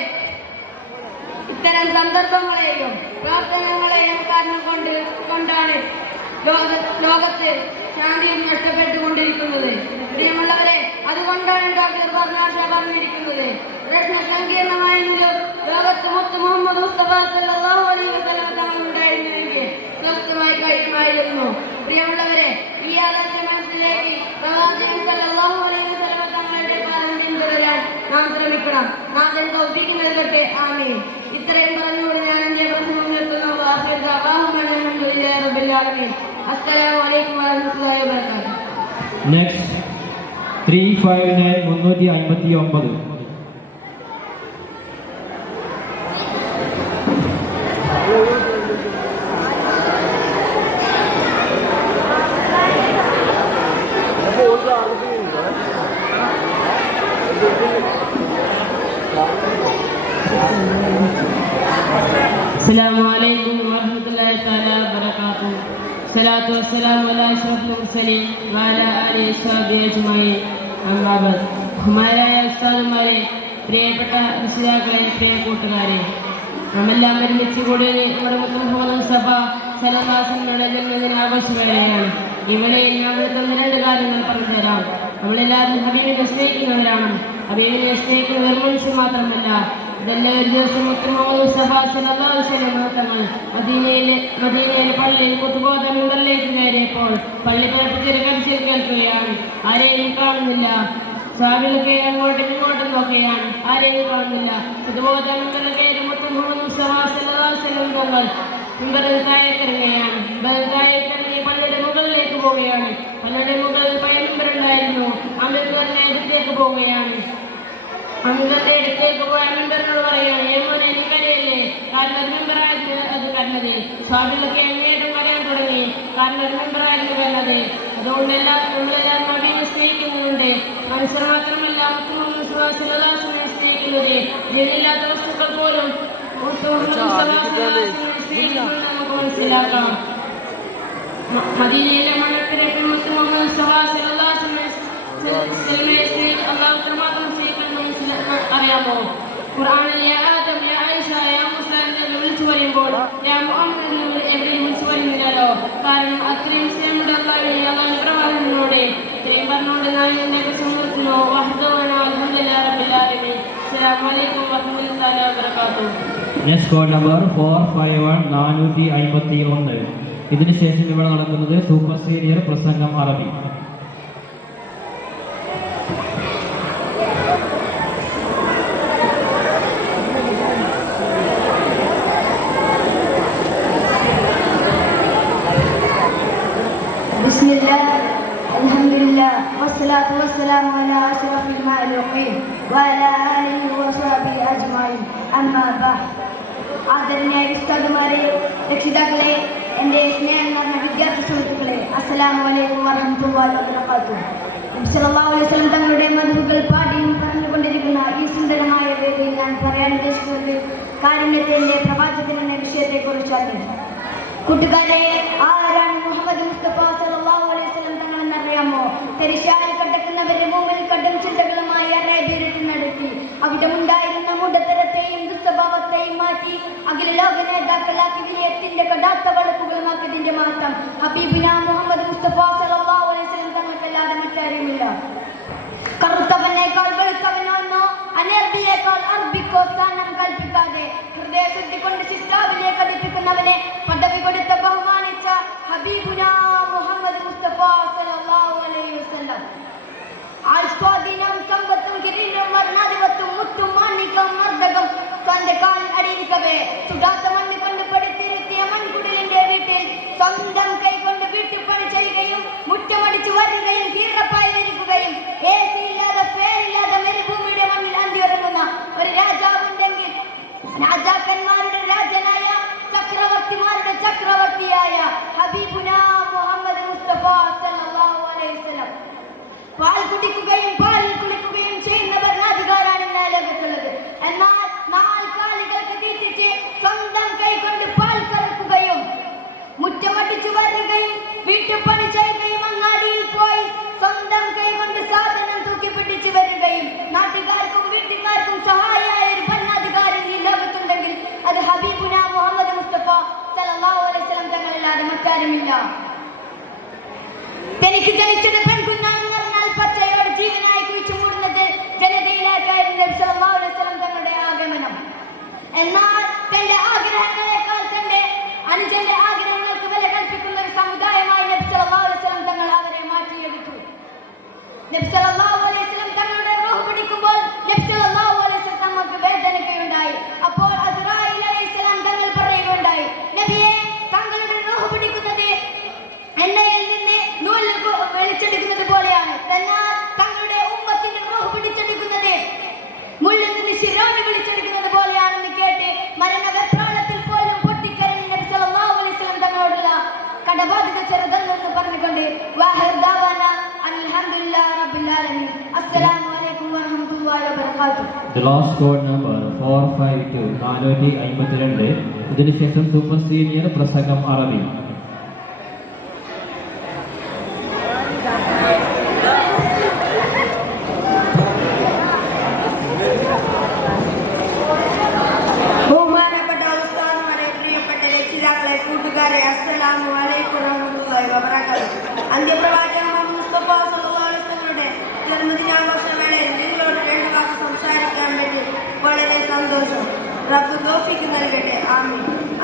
ഇത്തരം സന്ദർഭങ്ങളെയും പ്രാർത്ഥനകളെയും കാരണം കൊണ്ടാണ് ലോകത്ത് ശാന്തി നഷ്ടപ്പെട്ടുകൊണ്ടിരിക്കുന്നത്. പ്രിയമുള്ളവരെ, അതുകൊണ്ടാണ് ഡോക്ടർ ബർണാഷ പറഞ്ഞിരിക്കുന്നത്, പ്രശ്ന സങ്കീർണമായെങ്കിലും ലോകത്ത് മുഹമ്മദ് മുസ്തഫ സല്ലല്ലാഹു അലൈഹി വസല്ലം തങ്ങൾ ഉണ്ടായിരുന്നെങ്കിൽ സ്വസ്ഥമായി കഴിയുമായിരുന്നു. പ്രിയമുള്ളവരെ, ഈ ആദർശ മനസ്സിലേക്ക് പ്രവാചകൻ സല്ലല്ലാഹു അലൈഹി വസല്ലം തങ്ങളുടെ പാദം പിന്തുടരാൻ നാം ശ്രമിക്കണം. നാഥൻ തൗഫീഖ് നൽകട്ടെ. ആമീൻ. ഇത്രയും പറഞ്ഞുകൊണ്ട് ഞാൻ എന്റെ പ്രസംഗം നിർത്തുന്നു. അൽഹംദുലില്ലാഹി റബ്ബിൽ ആലമീൻ. അസ്സലാമു അലൈക്കും വറഹ്മത്തുള്ളാഹി വബറകാതുഹു. നെക്സ്റ്റ് 359 359. السلام عليكم ورحمة الله تعالى وبركاته. الصلاة والسلام على أشرف المرسلين وعلى آله وصحبه أجمعين. أما بعد. ബഹുമാനരായ ഉസ്താദുമാരെ, പ്രിയപ്പെട്ട രക്ഷിതാക്കളെ, പ്രിയ കൂട്ടുകാരെ, നാമെല്ലാം ഒരുമിച്ച് കൂടി നമ്മുടെ മുഹമ്മദ് സഭ സലഹാസങ്ങളുടെ ജന്മദിന ആഘോഷവേളയാണ്. ഇവിടെ ഞാൻ ഒന്ന് രണ്ട് കാര്യങ്ങൾ പറഞ്ഞു തരാം. നമ്മളെല്ലാവരും ഹബീബിനെ സ്നേഹിക്കുന്നവരാണ്. ഹബീബിനെ സ്നേഹിക്കുന്നവർ മനുഷ്യർ മാത്രമല്ല, ഇതെല്ലാം ഒരു ദിവസം മുഹമ്മദ് മുസ്തഫ സല്ലല്ലാഹു അലൈഹി വസല്ലം തങ്ങൾ മദീനയിലെ പള്ളിയിൽ കുത്തുബോധ മിമ്പറിലേക്ക് കയറിയപ്പോൾ പള്ളി പ്രവർത്തിച്ചൊരു കരച്ചിൽ കേൾക്കുകയാണ്. ആരെയും കാണുന്നില്ല. സ്വാമികളൊക്കെ അങ്ങോട്ടും ഇങ്ങോട്ടും നോക്കുകയാണ്. ആരെയും കാണുന്നില്ല. കുത്തുബോധ മിമ്പറിൽ കയറി മുഹമ്മദ് മുസ്തഫ സല്ലല്ലാഹു അലൈഹി വസല്ലം തങ്ങൾ മിമ്പറിൽ താഴേക്കിറങ്ങുകയാണ്. താഴേക്കിറങ്ങി പള്ളിയുടെ മുകളിലേക്ക് പോവുകയാണ്. പള്ളിയുടെ മുകളിൽ പയമ്പറുണ്ടായിരുന്നു. അമിതന്റെ അടുത്തേക്ക് പോവുകയാണ്. അമിതന്റെ അടുത്തേക്ക് പോയ അമിതനോട് പറയുകയാണ്, ഏമോനെ നീ കരയല്ലേ? കാരണം മെമ്പറായിരുന്നു അത് കരണത്. സ്വാമികളൊക്കെ അങ്ങേറ്റം കരയാൻ തുടങ്ങി. കാരണം മെമ്പറായിരുന്നു കരണത്. അതുകൊണ്ട് നമ്മളെല്ലാം നബീനെ സ്നേഹിക്കുന്നുണ്ട്. മനുഷ്യർ മാത്രമല്ല സ്നേഹിക്കുന്നത്. ജനില്ലാത്ത വസ്തുക്കൾ പോലും നമുക്ക് മനസ്സിലാക്കാം. മദീനയിലെ മണൽപ്പരപ്പിൽ മുഹമ്മദ് മുസ്തഫ സല്ലല്ലാഹു അലൈഹി വസല്ലമയെ അല്ലാഹു മാത്രം സ്നേഹിക്കുന്നു അറിയാമോ? ഖുർആനിൽ യാ ആദം യാ ആയിഷ യാ മൂസ എന്ന് വിളിച്ചു പറയുമ്പോൾ യാ മുഹമ്മദ് എന്ന് എവിടെയും വിളിച്ചു പറയുന്നില്ലല്ലോ. കാരണം അത്രയും സ്നേഹമുള്ള അല്ലാഹു പ്രവാചകനോട് ഇത്രയും പറഞ്ഞുകൊണ്ട് ഞാൻ എന്നെ സമർപ്പിക്കുന്നു. വഹ്ദഹു അൽഹംദുലില്ലാഹി റബ്ബിൽ ആലമീൻ. അസ്സലാമു അലൈക്കും വറഹ്മത്തുള്ളാഹി വബറകാതുഹു. Next code number 451 451. ഇതിനുശേഷം ഇവിടെ നടക്കുന്നത് സൂപ്പർ സീനിയർ പ്രസംഗം അറബി. ബിസ്മില്ലാ അൽഹംദുലില്ലാ വസ്സലാത്തു വസ്സലാമു അലാ അശ്റഫിൽ മഅ്ലൂഖീൻ വഅലാ ആലിഹി വസഹ്ബിഹി അജ്മഈൻ. അമ്മാ ബഅദ്. ആദരണീയ ഉസ്താദുമാരെ, രക്ഷിതാക്കളെ, എൻ്റെ സ്നേഹം നിറഞ്ഞ വിദ്യാർത്ഥി സുഹൃത്തുക്കളെ, അസ്സലാമു അലൈക്കും വറഹ്മത്തുള്ളാഹി വബറകാതുഹു. നബി സല്ലല്ലാഹു അലൈഹി വസല്ലം തങ്ങളുടെ മദ്ഹുകൾ പാടിയും പറഞ്ഞുകൊണ്ടിരിക്കുന്ന ഈ സുന്ദരമായ വേദിയിൽ ഞാൻ പറയാൻ ഉദ്ദേശിക്കുന്നത് കാരുണ്യത്തിന്റെ പ്രവാചകൻ എന്ന വിഷയത്തെക്കുറിച്ചാണ്. കൂട്ടുകാരെ, ആരാണ് മുഹമ്മദ് മുസ്തഫ സല്ലല്ലാഹു അലൈഹി വസല്ലം തങ്ങൾ എന്നറിയാമോ? തെരിശാലിൽ കിടക്കുന്നവരെ മുമ്പിൽ കടും ചിന്തകളുമായി അറേബ്യയിൽ നടത്തി അവിടെ ഉണ്ടായിരുന്ന മൂഢത്തരത്തെയും ദുസ്വഭാവത്തെയും മാറ്റി അഖില ലോക നേതാക്കളാക്കി വിജയത്തിന്റെ കടാത്ത വളക്കുകളുമാക്കിയതിന്റെ മഹത്വം ഹബീബിന മുഹമ്മദ് മുസ്തഫ സല്ലല്ലാഹു അലൈഹി വസല്ലം തങ്ങൾക്കല്ലാതെ മറ്റാരുമില്ല. കറുത്തവനേക്കാൾ വെളുത്തവനോ അനർബിയേക്കാൾ അറബിക്കോ സ്ഥാനം കൽപ്പിക്കാതെ ഹൃദയശുദ്ധി കൊണ്ട് ശിസ്താവിലേക്ക് അടുപ്പിക്കുന്നവനെ പദവി കൊടുത്ത് ബഹുമാനിച്ച ഹബീബുന മുഹമ്മദ് മുസ്തഫ സല്ലല്ലാഹു അലൈഹി വസല്ലം. ആസ്വാദീനം സമ്പത്തും കിരീടം വർണ്ണാധിപത്തും മുത്തും മാണിക്കം മർദ്ദകം തന്റെ കാലിൽ അടിയിരിക്കവേ ചുടാത്ത മണ്ണ് കൊണ്ട് പടുത്തിരുത്തിയ മൺകുടലിന്റെ വീട്ടിൽ സ്വന്തം കൈ കൊണ്ട് വീട്ടുപണി ചെയ്യുകയും മുറ്റമടിച്ചു വരികയും തീർപ്പായിരിക്കുകയും AC ഇല്ലാതെ ഫാനില്ലാതെ മരുഭൂമിയുടെ മണ്ണിൽ അന്തിയുറങ്ങുന്ന ഒരു രാജാവുണ്ടെങ്കിൽ രാജാക്കന്മാരുടെ രാജനായ ചക്രവർത്തിമാരുടെ ചക്രവർത്തിയായ ഹബീബുന മുഹമ്മദ് മുസ്തഫ സല്ലല്ലാഹു അലൈഹി വസല്ലം. പാൽ കുടിക്കുകയും പാലിൽ കുളിക്കുകയും ചെയ്യുന്ന ഭരണാധികാരാണ് ഇന്ന് ലോകത്തുള്ളത്. എന്നാൽ നാൽക്കാലികൾക്ക് തീറ്റിച്ച് സ്വന്തം കൈ കൊണ്ട് പാൽ കറക്കുകയും മുറ്റമടിച്ചു വരികയും വീട്ടുപണി ചെയ്യുകയും അങ്ങാടിയിൽ പോയി സ്വന്തം കൈ കൊണ്ട് സാധനം തൂക്കിപ്പിടിച്ചു വരികയും നാട്ടുകാർക്കും വീട്ടുകാർക്കും സഹായിയായ ഒരു ഭരണാധികാരി ഈ ലോകത്തുണ്ടെങ്കിൽ അത് ഹബീബുന മുഹമ്മദ് മുസ്തഫ സല്ലല്ലാഹു അലൈഹി വസല്ലം തങ്ങളല്ലാതെ മറ്റാരുമില്ല. തനിക്ക് ജനിച്ചത് പെൺകുഞ്ഞാണെന്ന് പറഞ്ഞാൽ പച്ചയോട് ജീവനായി കുഴിച്ചു മൂടുന്നത് ജനതയിലേക്കായിരുന്നു നബി സല്ലല്ലാഹു അലൈഹി വസല്ലം തങ്ങളുടെ ആഗമനം. എന്നാൽ തന്റെ ആഗ്രഹങ്ങളെക്കാൾ തന്റെ അനുജന്റെ ആഗ്രഹങ്ങൾക്ക് വില കൽപ്പിക്കുന്ന ഒരു സമുദായമായി നബി സല്ലല്ലാഹു അലൈഹി വസല്ലം തങ്ങൾ അവരെ മാറ്റിയെടുത്തു. നബി സല്ലല്ലാഹു അലൈഹി വസല്ലം തങ്ങളുടെ റൂഹ് പിടിക്കുമ്പോൾ നബി സല്ലല്ലാഹു അലൈഹി വസല്ലം തങ്ങൾക്ക് വേദനയുണ്ടായി. അപ്പോൾ അസ്റായീൽ അലൈഹിസ്സലാം തങ്ങൾ പറയുകയുണ്ടായി, നബിയെ, താങ്കളുടെ റൂഹ് പിടിക്കുന്നത് എണ്ണയിൽ നിന്ന് നൂല് വലിച്ചെടുക്കുന്നത് പോലെയാണ്. എന്നാൽ തങ്ങളുടെ ഉമ്മത്തിന്റെ റൂഹ് പിടിച്ചെടുക്കുന്നത് മുള്ളിൽ നിന്ന് ശിരോണി വിളിച്ചെടുക്കുന്നത് പോലെയാണെന്ന് കേട്ട് മരണവെപ്രാളത്തിൽ പോലും പൊട്ടിക്കരഞ്ഞ നബി സല്ലല്ലാഹു അലൈഹി വസല്ലം തങ്ങളോടുള്ള കടബാധ്യത ചെറുതല്ലെന്ന് പറഞ്ഞുകൊണ്ട് വാഹിർ ദഅവാന അൽഹംദുലില്ലാഹി റബ്ബിൽ ആലമീൻ. അസ്സലാമു അലൈക്കും വറഹ്മത്തുള്ളാഹി വബറകാതുഹു. The last code number 452 452. ഇതിനുശേഷം സൂപ്പർ സീനിയർ പ്രസംഗം അറബി. ബഹുമാനപ്പെട്ട ഉസ്താദുമാരെ, പ്രിയപ്പെട്ട രക്ഷിതാക്കളെ, കൂട്ടുകാരെ, അസ്സലാമു അലൈക്കും വറഹ്മത്തുള്ളാഹി വബറകാതുഹു. അന്ത്യപ്രവാചകൻ മുഹമ്മദ് മുസ്തഫ സല്ലല്ലാഹു അലൈഹി വസല്ലമയുടെ ജന്മദിനാഘോഷ വേളയിൽ നിങ്ങളോട് 2 വാക്ക് സംസാരിക്കാൻ പറ്റി വളരെ സന്തോഷം.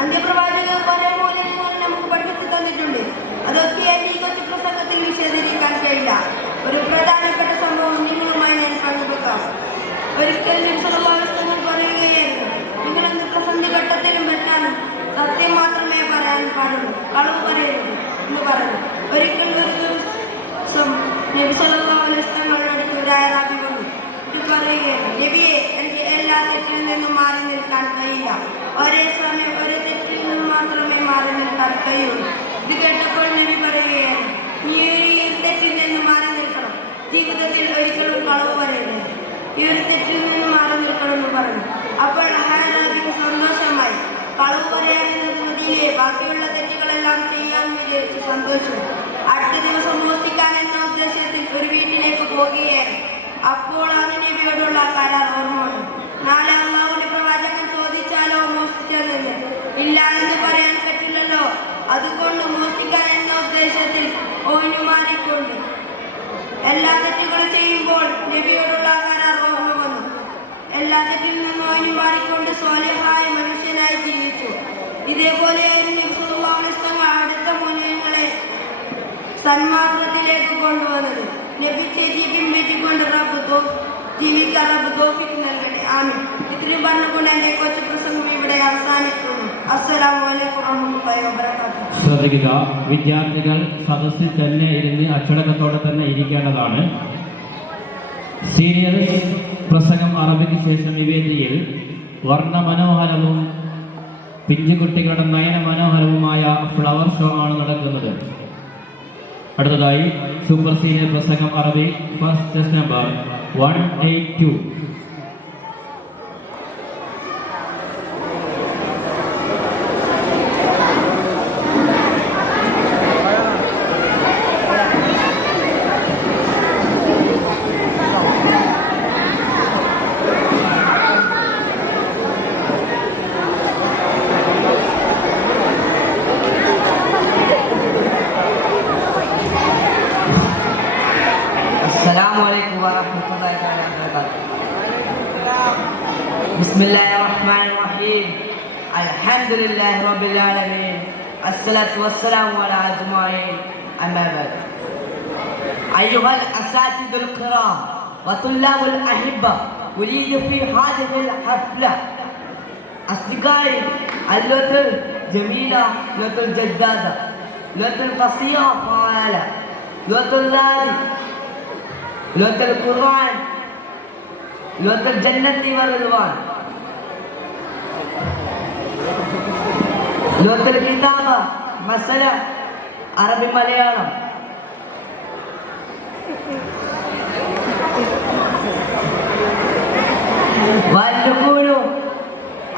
അന്ത്യപ്രവാചകർ പല മൂല്യങ്ങൾ നമുക്ക് പഠിപ്പിച്ചു തന്നിട്ടുണ്ട്. അതൊക്കെ ഈ കൊച്ചു പ്രസംഗത്തിൽ വിശദീകരിക്കാൻ കഴിയില്ല. ഒരു പ്രധാനപ്പെട്ട സംഭവം നിങ്ങളുമായി ഞാൻ പങ്കുവെക്കാം. ഒരിക്കൽ നിമിഷങ്ങൾ പറയുകയായിരുന്നു, നിങ്ങളെന്ത് പ്രതിസന്ധി ഘട്ടത്തിലും വെട്ടാനും സത്യം മാത്രമേ പറയാൻ പാടുള്ളൂ, കളവ് പറയരുത് എന്ന് പറഞ്ഞു. ഒരിക്കൽ ഒരു ദിവസം നബി സല്ലല്ലാഹു അലൈഹി വസല്ലം അടുത്ത് ഒരു അയറാബി വന്നു. ഇത് പറയുകയാണ്, നബിയെ, എനിക്ക് എല്ലാ തെറ്റിൽ നിന്നും മാറി നിൽക്കാൻ കഴിയില്ല. ഒരേ സമയം ഒരു തെറ്റിൽ നിന്നും മാത്രമേ മാറി നിൽക്കാൻ കഴിയുള്ളൂ. ഇത് കേട്ടപ്പോൾ നബി പറയുകയാണ്, നീ ഈ തെറ്റിൽ നിന്ന് മാറി നിൽക്കണം, ജീവിതത്തിൽ ഒരിക്കലും കളവ് പറയരുത്, ഈ ഒരു തെറ്റിൽ നിന്ന് മാറി നിൽക്കണം എന്ന് പറഞ്ഞു. അപ്പോൾ അയറാബിക്ക് സന്തോഷമായി. കളവ് പറയാനുള്ളത് മതിയിലെ, ബാക്കിയുള്ള തെറ്റുകളെല്ലാം ചെയ്യാമെന്ന് വിചാരിച്ച് സന്തോഷിച്ചു. അടുത്ത ദിവസം മോഷ്ടിക്കാൻ എന്ന ഉദ്ദേശത്തിൽ ഒരു വീട്ടിലേക്ക് പോകുകയായിരുന്നു. അപ്പോൾ അത് നബിയോടുള്ള കരാർ ഓർമ്മ വന്നു. നാളെ അല്ലാഹുവിന്റെ പ്രവാചകൻ ചോദിച്ചാലോ മോഷ്ടിച്ചതെന്ന്? ഇല്ല എന്ന് പറയാൻ പറ്റില്ലല്ലോ. അതുകൊണ്ട് മോഷ്ടിക്കാൻ എന്ന ഉദ്ദേശത്തിൽ ഒഴിഞ്ഞു മാറിക്കൊണ്ട് എല്ലാ തെറ്റുകളും ചെയ്യുമ്പോൾ നബിയോടുള്ള കരാർ ഓർമ്മ വന്നു. എല്ലാ തെറ്റിൽ നിന്നും ഒഴിഞ്ഞു മാറിക്കൊണ്ട് സ്വാലിഹായ മനുഷ്യനായി ജീവിച്ചു. ഇതേപോലെ അടുത്ത മൂല്യങ്ങളെ സന്മാർഗത്തിലേക്ക് കൊണ്ടുവന്നത്. നബി ചെയ്തിയും വെച്ചുകൊണ്ട് ജീവിക്കാൻ റബ്ബ് തൗഫീഖ് നൽകണേ. ആമീൻ. ഇത്രയും പറഞ്ഞുകൊണ്ട് എൻ്റെ കൊച്ചു പ്രസംഗം ഇവിടെ അവസാനിക്കുന്നു. അസ്സലാമു അലൈക്കും വറഹ്മത്തുള്ളാഹി വബറകാതുഹു. ശ്രദ്ധിക്കുക, വിദ്യാർത്ഥികൾ സദസ്സിൽ തന്നെ ഇരുന്ന് അച്ചടക്കത്തോടെ തന്നെ ഇരിക്കേണ്ടതാണ്. സീനിയർ പ്രസംഗം അറബിക്ക് ശേഷം നിവേദിയിൽ വർണ്ണമനോഹരവും പിഞ്ചുകുട്ടികളുടെ നയന മനോഹരവുമായ ഫ്ലവർ ഷോ ആണ് നടക്കുന്നത്. അടുത്തതായി സൂപ്പർ സീനിയർ പ്രസംഗം അറബി first test number 182. Assalamualaikum warahmatullahi wabarakatuh. Bismillahirrahmanirrahim. Alhamdulillahi rabbil alamin. Assalatu wassalamu ala ajma'in. Amma ba'd. Ayyuhal asatidul kiram wa tullabul ahibba, uridu fi hadhihi al-hafla asdiqai allatul jamila latul jaddada latul qasira fa'ala latul ladi لغة القرآن لغة الجنة والرضوان لغة الكتابة مسألة عربي مليانم والدخول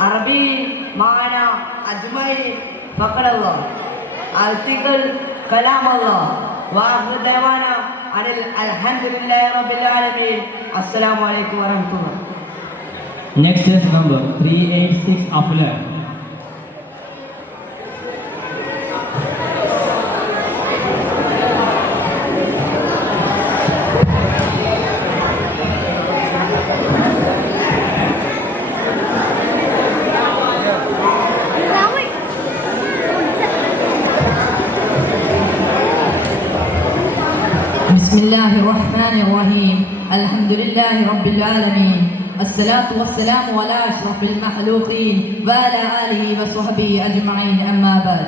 عربي معنا أجمعين فقر الله التقل كلام الله وآخر دعوانا Alhamdulillah Rabbil Alamin. Assalamualaikum warahmatullahi. Next test number 386 Afla. Bismillahirrahmanirrahim. Alhamdulillahi Rabbil Alamin. Assalatu wassalamu ala ashrafil makhluqin wa ala alihi wa sahbihi ajma'in. Amma ba'd.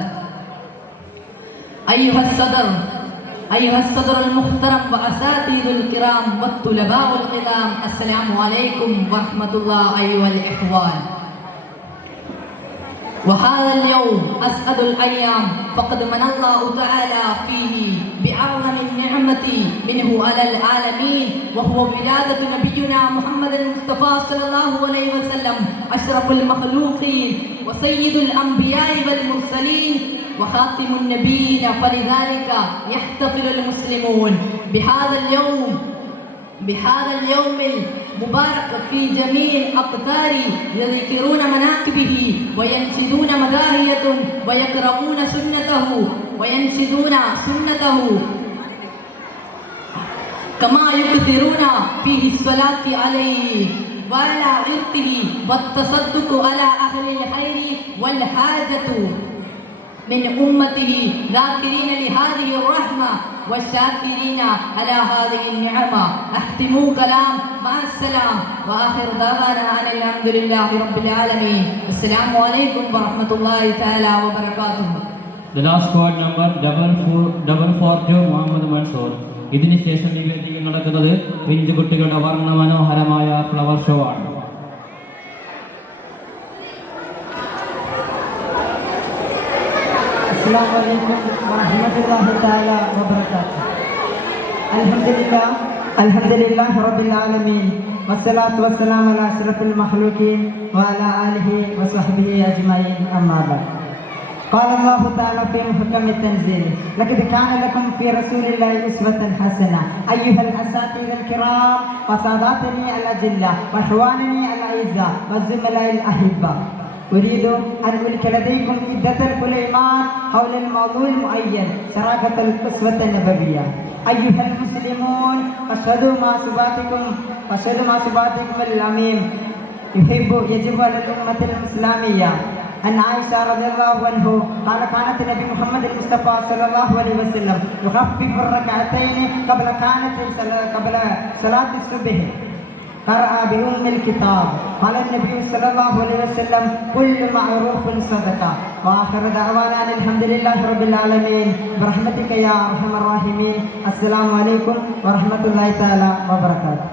أيها الصدر المحترم وأساتذة الكرام والطلباء القدام، السلام عليكم ورحمة الله أيها الإخوان. وهذا اليوم أسعد الأيام، فقد من الله تعالى فيه بأعظم النعمة منه على العالمين، وهو ولادة نبينا محمد المصطفى صلى الله عليه وسلم أشرف المخلوقين وسيد الأنبياء والمرسلين وخاتم النبيين. فلذلك يحتفل المسلمون بهذا اليوم المبارك في جميع الأقطار، يذكرون مناقبه وينشدون مداهية ويقرؤون سنته وينشدون سنته، كما يكثرون فيه الصلاة عليه وعلى عرضه والتصدق على أهل الخير والحاجة من أمته ذاكرين لهذه الرحمة والشاكرين على هذه النعمة. أختم كلام مع السلام وآخر دعوانا أن الحمد لله رب العالمين. السلام عليكم ورحمة الله تعالى وبركاته. The last squad number 442 Muhammad Mansoor. ഇതിന് ശേഷം ഈ വേദിയിൽ നടക്കുന്നത് പിഞ്ചു കുട്ടികളുടെ വർണ്ണമനോഹരമായ flower show ആണ്. السلام عليكم ورحمة الله تعالى وبركاته. الحمد لله رب العالمين والصلاة والسلام على أشرف المخلوقين وعلى آله وصحبه أجمعين أما بعد. قال الله تعالى في محكم التنزيل: لقد كان لكم في رسول الله أسوة حسنة أيها الأساتذة الكرام وساداتني الأجلة وإخوانني الأعزاء والزملاء الأحبة، أريد أن ألقي لديكم عدة الكلمات حول الموضوع المعين شراكة الأسوة النبوية. أيها المسلمون، أشهدوا مع صباتكم الأمين يجب على الأمة الإسلامية أن عائشة رضي الله عنه قال: كانت النبي محمد المصطفى صلى الله عليه وسلم يخفف الركعتين قبل صلاة الصبح، قرأ بأم الكتاب. قال النبي صلى الله عليه وسلم: كل معروف صدقة. وآخر دعوانا أن الحمد لله رب العالمين برحمتك يا أرحم الراحمين. السلام عليكم ورحمة الله تعالى وبركاته.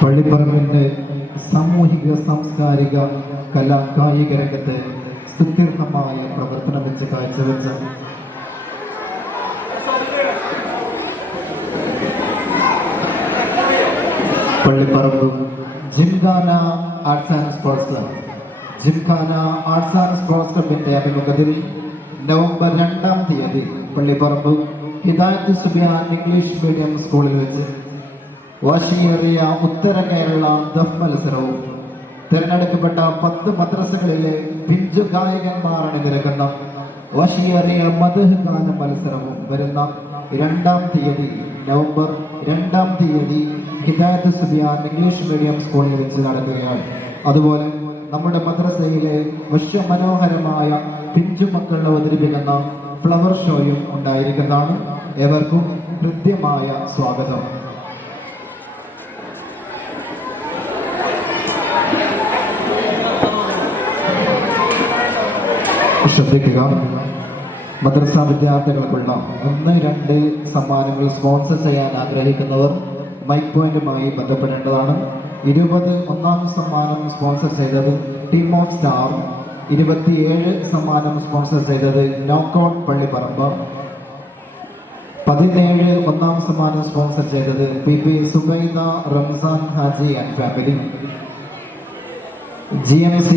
പള്ളിപ്പറമ്പിൻ്റെ സാമൂഹിക സാംസ്കാരിക കലാ കായിക രംഗത്ത് സുദീർഘമായ പ്രവർത്തനം വെച്ച് കാഴ്ചവെച്ച Pallipparamba gymkhana arts and sports club ക്ലബിൻ്റെ ആഭിമുഖ്യത്തിൽ നവംബർ 2-ാം തീയതി പള്ളിപ്പറമ്പ് ഹിദായത്ത് സുബിയാൻ ഇംഗ്ലീഷ് മീഡിയം സ്കൂളിൽ വെച്ച് വാശിയേറിയ ഉത്തര കേരള ദഫ് മത്സരവും തിരഞ്ഞെടുക്കപ്പെട്ട 10 മദ്രസകളിലെ പിഞ്ചു ഗായകന്മാർ അണിനിരക്കുന്ന വാശിയേറിയ മദ്ഹ് ഗാന മത്സരവും വരുന്ന 2-ാം തീയതി നവംബർ 2-ാം തീയതി ഹിദായത്ത് സുബിയാൻ ഇംഗ്ലീഷ് മീഡിയം സ്കൂളിൽ വെച്ച് നടക്കുകയാണ്. അതുപോലെ നമ്മുടെ മദ്രസയിലെ വശ്യമനോഹരമായ പിഞ്ചു മക്കൾ അവതരിപ്പിക്കുന്ന ഫ്ലവർ ഷോയും ഉണ്ടായിരിക്കുന്നതാണ്. ഏവർക്കും കൃത്യമായ സ്വാഗതം. ശ്രദ്ധിക്കുക, മദ്രസ വിദ്യാർത്ഥികൾക്കുള്ള 1-2 സമ്മാനങ്ങൾ സ്പോൺസർ ചെയ്യാൻ ആഗ്രഹിക്കുന്നവർ മൈക്ക് പോയിന്റുമായി ബന്ധപ്പെടേണ്ടതാണ്. 20 ഒന്നാം സമ്മാനം സ്പോൺസർ ചെയ്തത് ടീം ഓഫ് സ്റ്റാർ, 27 സമ്മാനം സ്പോൺസർ ചെയ്തത് നോക്കൌട്ട് പള്ളിപ്പറമ്പ്, 17 ഒന്നാം സമ്മാനം സ്പോൺസർ ചെയ്തത് PP Subaida Ramzan Haji and family, GMC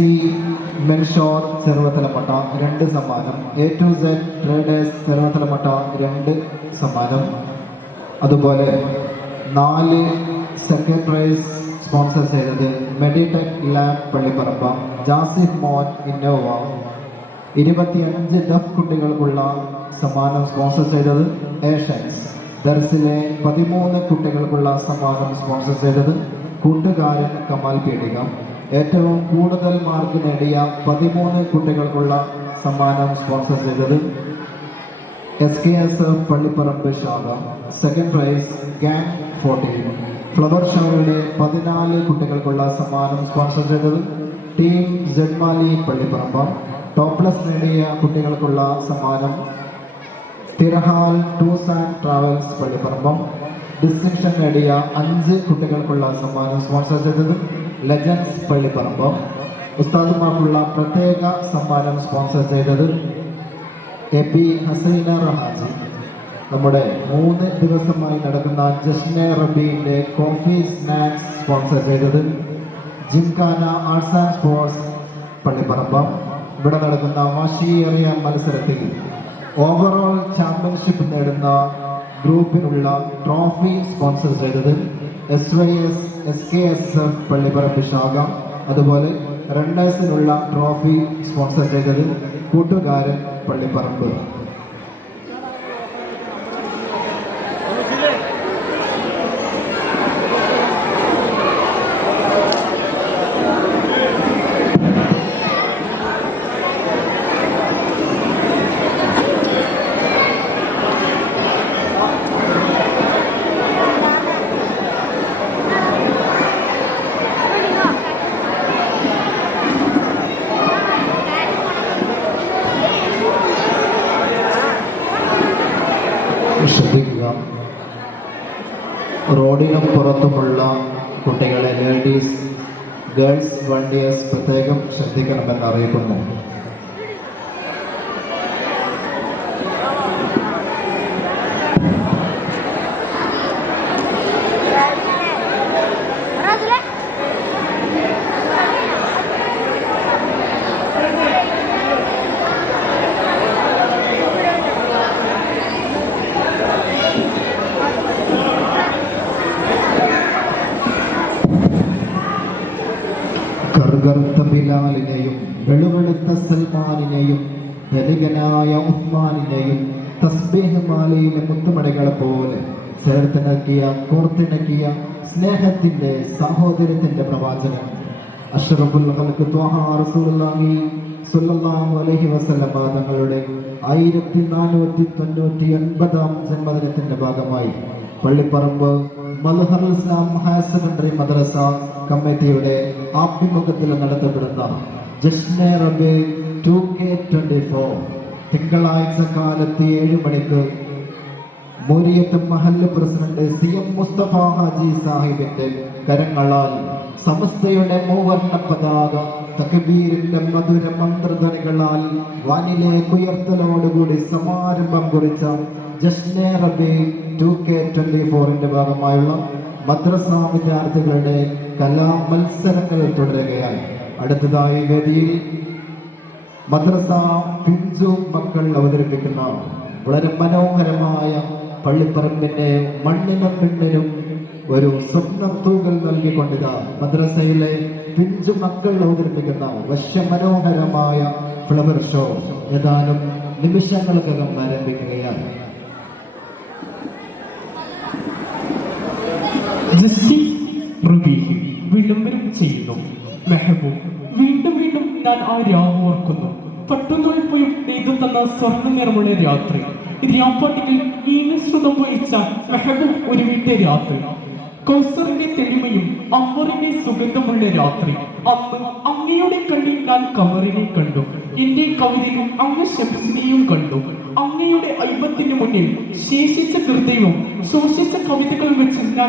മെൻഷോർ ചെറുവത്തലമട്ട 2 സമ്മാനം, A to Z traders Cheruvathalamatta 2 സമ്മാനം. അതുപോലെ 4 സെക്കൻഡ് പ്രൈസ് സ്പോൺസർ ചെയ്തത് Meditech lab Pallipparamba, Jasif Mon Innova, 25 duff കുട്ടികൾക്കുള്ള സമ്മാനം സ്പോൺസർ ചെയ്തത് ഏഷ്യൻസ്, ദർസിലെ 13 കുട്ടികൾക്കുള്ള സമ്മാനം സ്പോൺസർ ചെയ്തത് കൂട്ടുകാരൻ കമാൽ പീടിക, ഏറ്റവും കൂടുതൽ മാർക്ക് നേടിയ 13 കുട്ടികൾക്കുള്ള സമ്മാനം സ്പോൺസർ ചെയ്തത് SKSF പള്ളിപ്പറമ്പ് ശാഖ, സെക്കൻഡ് പ്രൈസ് ഗാങ് 14. ഫ്ലവർ ഷോയുടെ 14 കുട്ടികൾക്കുള്ള സമ്മാനം സ്പോൺസർ ചെയ്തത് ടീം ജഡ്മാലി പള്ളിപ്പറമ്പ്, ടോപ്പ്ലെസ് നേടിയ കുട്ടികൾക്കുള്ള സമ്മാനം Thirahal tours and travels Pallipparamba, distinction നേടിയ 5 കുട്ടികൾക്കുള്ള സമ്മാനം സ്പോൺസർ ചെയ്തത് ലെജൻസ് പള്ളിപ്പറമ്പ്, ഉസ്താദുമാർക്കുള്ള പ്രത്യേക സമ്മാനം സ്പോൺസർ ചെയ്തത് AP ഹസൈന റഹാജി, നമ്മുടെ 3 ദിവസമായി നടക്കുന്ന ജശ്നെ റബീന്റെ കോഫി സ്നാക്സ് സ്പോൺസർ ചെയ്തത് gymkhana arts and sports Pallipparamba. ഇവിടെ നടക്കുന്ന വാശിയേറിയ മത്സരത്തിൽ ഓവറോൾ ചാമ്പ്യൻഷിപ്പ് നേടുന്ന ഗ്രൂപ്പിനുള്ള ട്രോഫി സ്പോൺസർ ചെയ്തത് SYS SKSF പള്ളിപ്പറമ്പ് ശാഖ. അതുപോലെ റണ്ണേഴ്സിനുള്ള ട്രോഫി സ്പോൺസർ ചെയ്തത് കൂട്ടുകാരൻ പള്ളിപ്പറമ്പ്. ശ്രദ്ധിക്കുക, റോഡിനും പുറത്തുമുള്ള കുട്ടികളെ ലേഡീസ് ഗേൾസ് വണ്ടിയേഴ്സ് പ്രത്യേകം ശ്രദ്ധിക്കണമെന്ന് അറിയിക്കുന്നു. കറുകറുത്ത ബിലാലിനെയും വെളുവെളുത്ത സൽമാനിനെയും ധനികനായ ഉസ്മാനിനെയും തസ്ബീഹ് മാലയിലെ മുത്തുമണികളെ പോലെ ചേർത്തിണക്കിയ കോർത്തിണക്കിയ സ്നേഹത്തിന്റെ സാഹോദര്യത്തിന്റെ പ്രവാചകൻ അഷ്റഫുൽ ഖൽഖ് ത്വഹ റസൂലുള്ളാഹി സ്വല്ലല്ലാഹു അലൈഹി വസല്ലം തങ്ങളുടെ 1499 ജന്മദിനത്തിന്റെ ഭാഗമായി പള്ളിപ്പറമ്പ് മൽഹർ ഇസ്ലാം ഹയർ സെക്കൻഡറി മദ്രസ കമ്മിറ്റിയുടെ ആഭിമുഖ്യത്തിൽ നടത്തപ്പെടുന്ന ജശ്നെ റബി 2K24 തിങ്കളാഴ്ച കാലത്ത് 7 മണിക്ക് മൂരിയത്ത് മഹല്ല് പ്രസിഡന്റ് CM മുസ്തഫ ഹാജി സാഹിബിന്റെ കരങ്ങളാൽ സമസ്തയുടെ മൂവർണ്ണ പതാക തക്ബീറിന്റെ മധുര മന്ത്രധ്വനികളാൽ വാനിലേക്ക് ഉയർത്തലോടുകൂടി സമാരംഭം കുറിച്ച ജശ്നെ റബി 2K24ന്റെ ഭാഗമായുള്ള മദ്രസ വിദ്യാർത്ഥികളുടെ കലാ മത്സരങ്ങൾ തുടരുകയായി. അടുത്തതായി വേദിയിൽ മദ്രസ പിഞ്ചു മക്കൾ അവതരിപ്പിക്കുന്ന വളരെ മനോഹരമായ പള്ളിപ്പറമ്പിന്റെ മണ്ണിനും പെണ്ണിനും ഒരു സ്വപ്നം തൂകൽ നൽകിക്കൊണ്ടിതാ മദ്രസയിലെ പിഞ്ചു മക്കൾ അവതരിപ്പിക്കുന്ന വശ്യമനോഹരമായ ഫ്ലവർ ഷോ ഏതാനും നിമിഷങ്ങൾക്കകം ആരംഭിക്കുകയാണ്. വിളംബരം ചെയ്യുന്നു. മെഹബൂബ്, വീണ്ടും വീണ്ടും ഞാൻ ആ രാവ് ഓർക്കുന്നു. പട്ടുനൂൽപ്പോയും നെയ്തു തന്ന സ്വർണ്ണ നിറമുള്ള രാത്രി. രാപ്പാട്ടിൽ ഈനശ്രുതം വഹിച്ച മെഹബൂബ് ഒരു വീട്ടെ രാത്രി. കൗസറിന്റെ തെളിമയും അമ്മറിന്റെ സുഗന്ധമുള്ള രാത്രി. അന്ന് അങ്ങയുടെ കണ്ണിൽ ഞാൻ കമറിനെ കണ്ടു. എന്റെ കവിതയിൽ അങ്ങ് ശംസിനെയും കണ്ടു. അങ്ങയുടെ ഐബത്തിന് മുന്നിൽ ശേഷിച്ച ഹൃദയവും ശോഷിച്ച കവിതകൾ വെച്ച് ഞാൻ